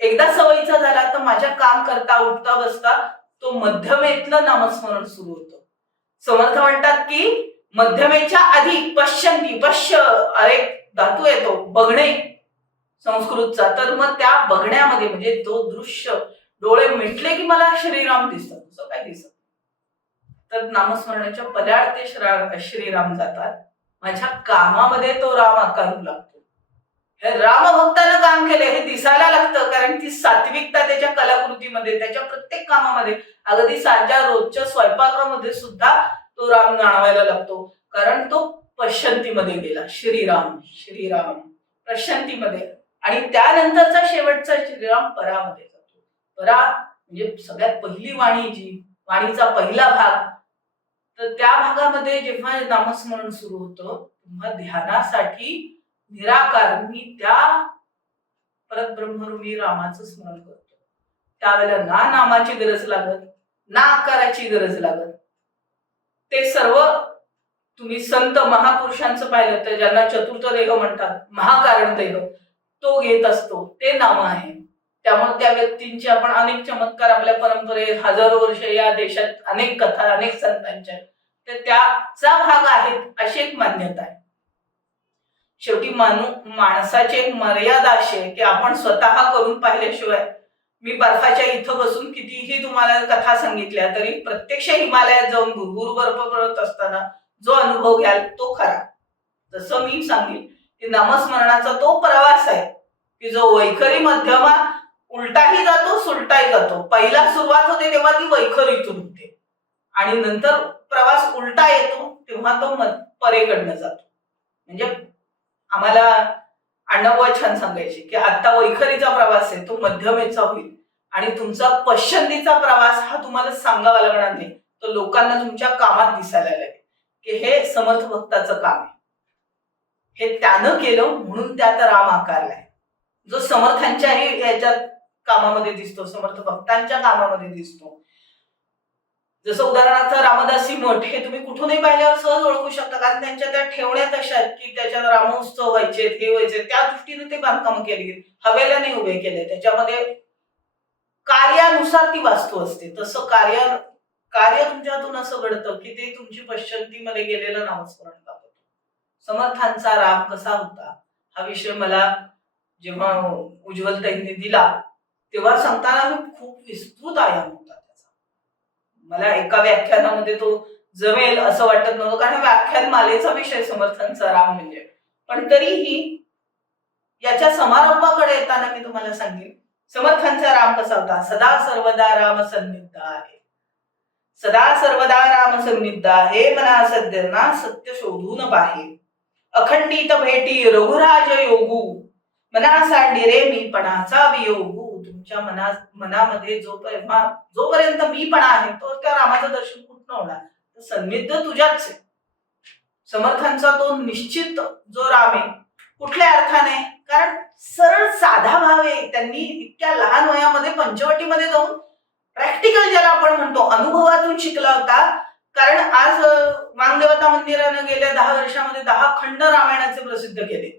एकदा सवयीचा झाला तर माझ्या काम करता उठता बसता तो मध्यमेतलं नामस्मरण सुरू होतं. समर्थ म्हणतात की मध्यमेच्या आधी पश्चंती, पश्य अरे धातू येतो, बघणे संस्कृतचा, तर मग त्या बघण्यामध्ये म्हणजे तो दृश्य, डोळे मिटले की मला श्रीराम दिसतात, असं काय दिसत. तर नामस्मरणाच्या पदार्थ ते श्रीराम जातात. माझ्या कामामध्ये तो राम आकारू लागतो. हे रामभक्तानं काम केले हे दिसायला लागतं, कारण ती सात्विकता त्याच्या कलाकृतीमध्ये, त्याच्या प्रत्येक कामामध्ये, अगदी साध्या रोजच्या स्वयंपाकामध्ये सुद्धा तो राम जाणवायला लागतो, कारण तो पश्चंतीमध्ये गेला. श्रीराम श्रीराम पश्चंतीमध्ये. आणि त्यानंतरचा शेवटचा श्रीराम परामध्ये जातो. परा म्हणजे सगळ्यात पहिली वाणी, जी वाणीचा पहिला भाग, तर त्या भागामध्ये जेव्हा नामस्मरण सुरू होतं तेव्हा ध्यानासाठी निराकार मी त्या परब्रह्मरूपी रामाचं स्मरण करतो. त्यावेळेला ना नामाची गरज लागत, ना आकाराची गरज लागत. ते सर्व तुम्ही संत महापुरुषांचं पाहिलं तर ज्यांना चतुर्थ देह म्हणतात, महाकारण देह तो घेत असतो, ते नाम आहे. त्यामुळे त्या व्यक्तींचे आपण अनेक चमत्कार आपल्या परंपरेत हजारो वर्ष या देशात अनेक कथा, अनेक संतांच्या, तर त्याचा भाग आहेत अशी एक मान्यता आहे. शेवटी माणसाची एक मर्यादा अशी आहे की आपण स्वतः करून पाहिल्याशिवाय, मी बर्फाच्या इथं बसून कितीही तुम्हाला कथा सांगितल्या तरी प्रत्यक्ष हिमालयात जाऊन भुरभुर बर्फ पडत असताना जो अनुभव घ्याल तो खरा. जसं मी सांगेन की नामस्मरणाचा तो प्रवास आहे की जो वैखरी मध्यमा उलटाही जातो सुलटाही जातो. पहिला सुरुवात होते तेव्हा ती वैखरीतून होते आणि नंतर प्रवास उलटा येतो तेव्हा तो परेकडनं जातो. म्हणजे आम्हाला अण्णाभाऊ छान सांगायचे की आता वैखरीचा प्रवास आहे तो मध्यमेचा होईल आणि तुमचा पश्चंतीचा प्रवास हा तुम्हाला सांगावा लागणार नाही, तो लोकांना तुमच्या कामात दिसायला लागेल की हे समर्थ भक्ताचं काम आहे. हे त्यानं केलं म्हणून त्यात राम आकारलाय, जो समर्थांच्याही याच्यात कामामध्ये दिसतो, समर्थ भक्तांच्या कामामध्ये दिसतो. जसं उदाहरणार्थ रामदासी मठ हे तुम्ही कुठूनही पाहिल्यावर सहज ओळखू शकता, कारण त्यांच्या त्या ठेवण्यात अशा आहेत की त्याच्यात रामोत्सव व्हायचे, हे व्हायचे, त्या दृष्टीने ते बांधकाम केली गेली, हवेला नाही उभे केले. त्याच्यामध्ये कार्यानुसार ती वास्तू असते. तसं कार्य तुमच्यातून असं घडतं की ते तुमची पश्चंतीमध्ये गेलेलं नामस्मरण दाखवतं. समर्थांचा राम कसा होता हा विषय मला जेव्हा उज्ज्वलताईंनी दिला तेव्हा सांगताना खूप विस्तृत आयाम होता त्याचा. मला एका व्याख्यानामध्ये तो जमेल असं वाटत नव्हतं, कारण व्याख्यान मालेचा विषय समर्थांचा राम म्हणजे. पण तरीही याच्या समारोपाकडे येताना मी तुम्हाला सांगेन समर्थांचा राम कसा होता. सदा सर्वदा राम सन्निध आहे, सदा सर्वदा राम सन्निध आहे, मना सद्यना सत्य शोधून पाहे, अखंडित भेटी रघुराज योगू, मना सांडिरे मीपणाचा वियोगू. तुमच्या मनामध्ये जोपर्यंत मीपणा आहे तो त्या रामाचं दर्शन कुठं होणार. सन्निध तुझ्याच आहे. समर्थांचा तो निश्चित जो राम आहे कुठल्या अर्थाने, कारण सरळ साधा भाव आहे. त्यांनी इतक्या लहान वयामध्ये पंचवटीमध्ये जाऊन प्रॅक्टिकल ज्याला आपण म्हणतो अनुभवातून शिकला होता. कारण आज वांगदेवता मंदिरानं गेल्या 10 वर्षामध्ये 10 खंड रामायणाचे प्रसिद्ध केले.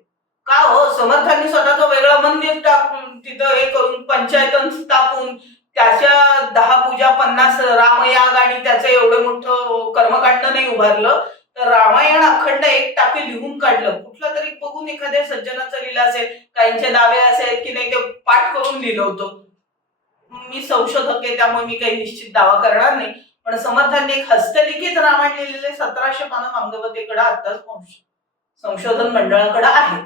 का हो, समर्थांनी स्वतःचं वेगळं मंदिर टाकून तिथं हे करून पंचायत स्थापून त्याच्या 10 पूजा 50 रामयाग आणि त्याचं एवढं मोठं कर्मकांड नाही उभारलं, तर रामायण अखंड एक टाके लिहून काढलं. कुठलं तरी बघून एखाद्या सज्जनाचं लिहिलं असेल, काहींचे दावे असे आहेत की नाही ते पाठ करून लिहिलं होतं. मी संशोधक आहे त्यामुळे मी काही निश्चित दावा करणार नाही, पण समर्थांनी एक हस्तलिखित रामायण लिहिलेले 1700 पानं वांगदेवतेकडे आताच संशोधन मंडळाकडे आहे.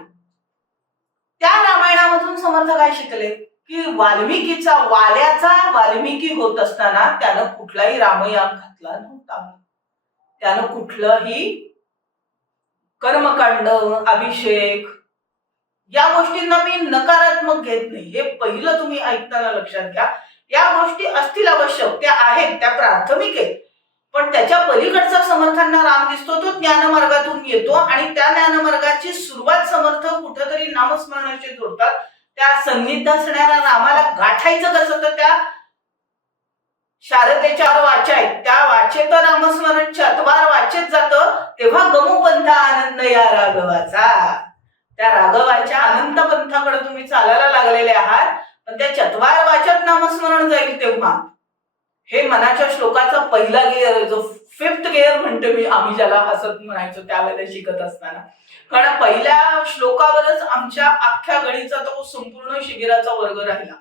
त्या रामायणामधून समर्थ काय शिकले की वाल्याचा वाल्मिकी होत असताना त्यानं कुठलाही रामयाग घातला नव्हता. त्यानं कुठलंही कर्मकांड अभिषेक या गोष्टींना मी नकारात्मक घेत नाही, हे पहिलं तुम्ही ऐकताना लक्षात घ्या. या गोष्टी असतील आवश्यक, त्या आहेत, त्या प्राथमिक आहेत, पण त्याच्या पलीकडचा समर्थांना राम दिसतो तो ज्ञानमार्गातून येतो आणि त्या ज्ञानमार्गाची सुरुवात समर्थ कुठेतरी नामस्मरणाशी जोडतात. त्या सन्निध असणाऱ्या रामाला गाठायचं कसं, तर त्या शारदेच्या वाचा आहेत त्या वाचेत नामस्मरण चतवार वाचेत जातं, तेव्हा गमूपंथ आनंद या राघवाचा. त्या राघवाच्या अनंत पंथाकडे तुम्ही चालायला लागलेले आहात, पण त्या चतवार वाचत नामस्मरण जाईल तेव्हा. हे मनाच्या श्लोकाचा पहिला गिअर, जो 5th गिअर म्हणतो मी, आम्ही ज्याला हसत म्हणायचो त्यावेळेला शिकत असताना. कारण पहिल्या श्लोकावरच आमच्या अख्ख्या गणीचा तो संपूर्ण शिबिराचा वर्ग राहिला,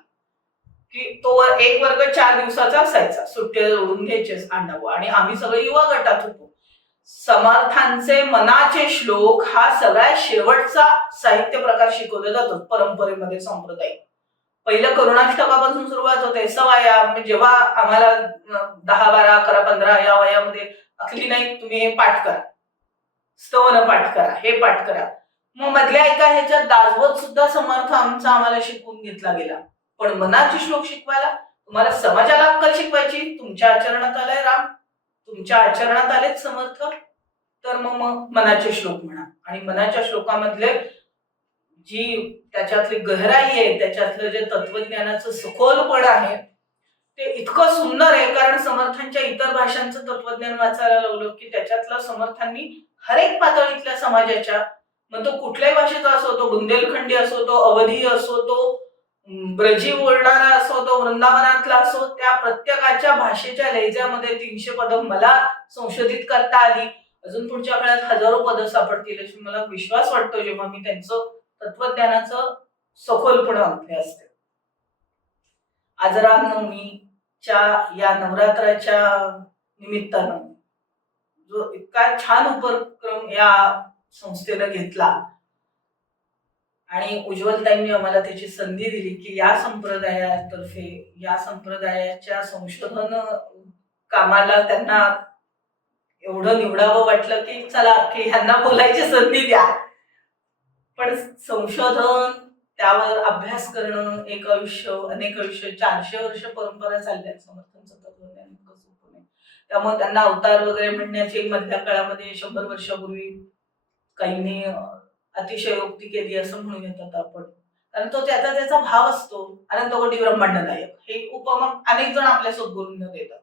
की तो एक वर्ग 4 दिवसाचा असायचा, सुट्ट्या जोडून घ्यायचेच अण्णाभाऊ, आणि आम्ही सगळे युवा गटात होतो. समर्थांचे मनाचे श्लोक हा सगळ्यात शेवटचा साहित्य प्रकार शिकवला जातो परंपरेमध्ये, संप्रदाय. पहिलं करुणाष्टकापासून सुरुवात होते. सवाया, जेव्हा आम्हाला 10, 12, 11, 15 या वयामध्ये अखली नाही तुम्ही हे पाठ करा, स्तवन पाठ करा, हे पाठ करा. मग मधल्या एका ह्याच्यात दासबोध सुद्धा समर्थ आमचा आम्हाला शिकवून घेतला गेला. पण मनाचे श्लोक शिकवायला तुम्हाला समाजाला अक्कल शिकवायची. तुमच्या आचरणात आलाय राम, तुमच्या आचरणात आलेच समर्थ, तर मग मनाचे श्लोक म्हणा. आणि मनाच्या श्लोकामधले जी त्याच्यातली गहराई आहे, त्याच्यातलं जे तत्वज्ञानाचं सखोलपण आहे ते इतकं सुंदर आहे. कारण समर्थांच्या इतर भाषांचं तत्वज्ञान वाचायला लागलो की त्याच्यातलं समर्थांनी हर एक पातळीतल्या समाजाच्या, मग तो कुठल्याही भाषेचा असो, तो बुंदेलखंडी असो, तो अवधी असो, तो ब्रजी बोलणारा असो, तो वृंदावनातला असो, त्या प्रत्येकाच्या भाषेच्या लहेजामध्ये 300 पदं मला संशोधित करता आली. अजून पुढच्या काळात हजारो पदं सापडतील अशी मला विश्वास वाटतो जेव्हा मी त्यांचं तत्वज्ञानाचं सखोलपण अभ्यास करते. आज रामनवमीच्या या नवरात्राच्या निमित्तानं जो इतका छान उपक्रम या संस्थेनं घेतला, आणि उज्ज्वलताईंनी आम्हाला त्याची संधी दिली की या संप्रदायातर्फे या संप्रदायाच्या संशोधन कामाला त्यांना एवढं निवडावं वाटलं की चला की ह्यांना बोलायची संधी द्या. पण संशोधन त्यावर अभ्यास करणं एक आयुष्य अनेक आयुष्य 400 वर्ष परंपरा चालल्या समर्थांचं तत्वज्ञान इतकं सोपं नाही. त्यामुळे त्यांना अवतार वगैरे म्हणण्याची मधल्या काळामध्ये 100 वर्षापूर्वी काहींनी अतिशयोक्ती केली असं म्हणून येतात आपण. कारण तो त्याचा भाव असतो. अनंतकोटी ब्रह्मांड नायक हे उपमा अनेक जण आपल्यासोबत बोलून देतात.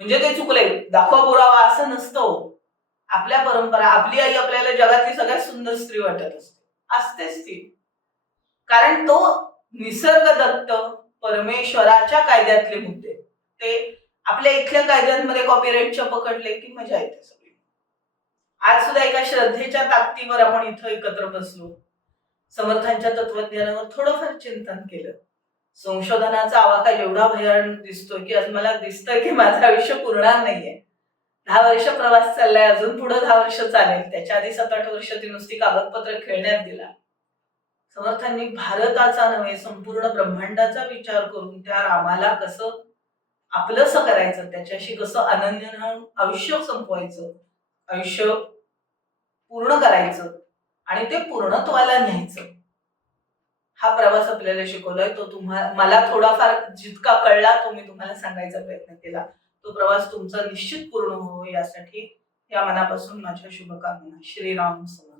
म्हणजे ते चुकले दाखवा पुरावा असं नसतं. आपल्या परंपरा आपली आई आपल्याला जगातली सगळ्यात सुंदर स्त्री वाटत असतेच ती. कारण तो निसर्ग दत्त परमेश्वराच्या कायद्यातले मुद्दे ते आपल्या इथल्या कायद्यांमध्ये कॉपीराईटच्या पकडले की मजा येते सगळी. आज सुद्धा एका श्रद्धेच्या ताकदीवर आपण इथं एकत्र बसलो. समर्थांच्या तत्वज्ञानावर थोडंफार चिंतन केलं. संशोधनाचा आवाका एवढा भयान दिसतोय की आज मला दिसतंय की माझं आयुष्य पुरणार नाहीये. 10 वर्ष प्रवास चाललाय, अजून पुढे 10 वर्ष चालेल. त्याच्या आधी 7-8 वर्ष ती नुसती कागदपत्र खेळण्यात गेला. समर्थांनी भारताचा नव्हे संपूर्ण ब्रह्मांडाचा विचार करून त्या रामाला कसं आपलंसं करायचं, त्याच्याशी कसं अनन्य राहून आयुष्य संपवायचं, आयुष्य पूर्ण करायचं आणि ते पूर्णत्वाला न्यायचं. हा प्रवास आपल्याला शिकवलाय. तो मला थोडाफार जितका कळला तो मी तुम्हाला सांगायचा प्रयत्न केला. तो प्रवास तुमचा निश्चित पूर्ण हो यासाठी या मनापासून माझ्या शुभकामना. श्रीराम समर्थ.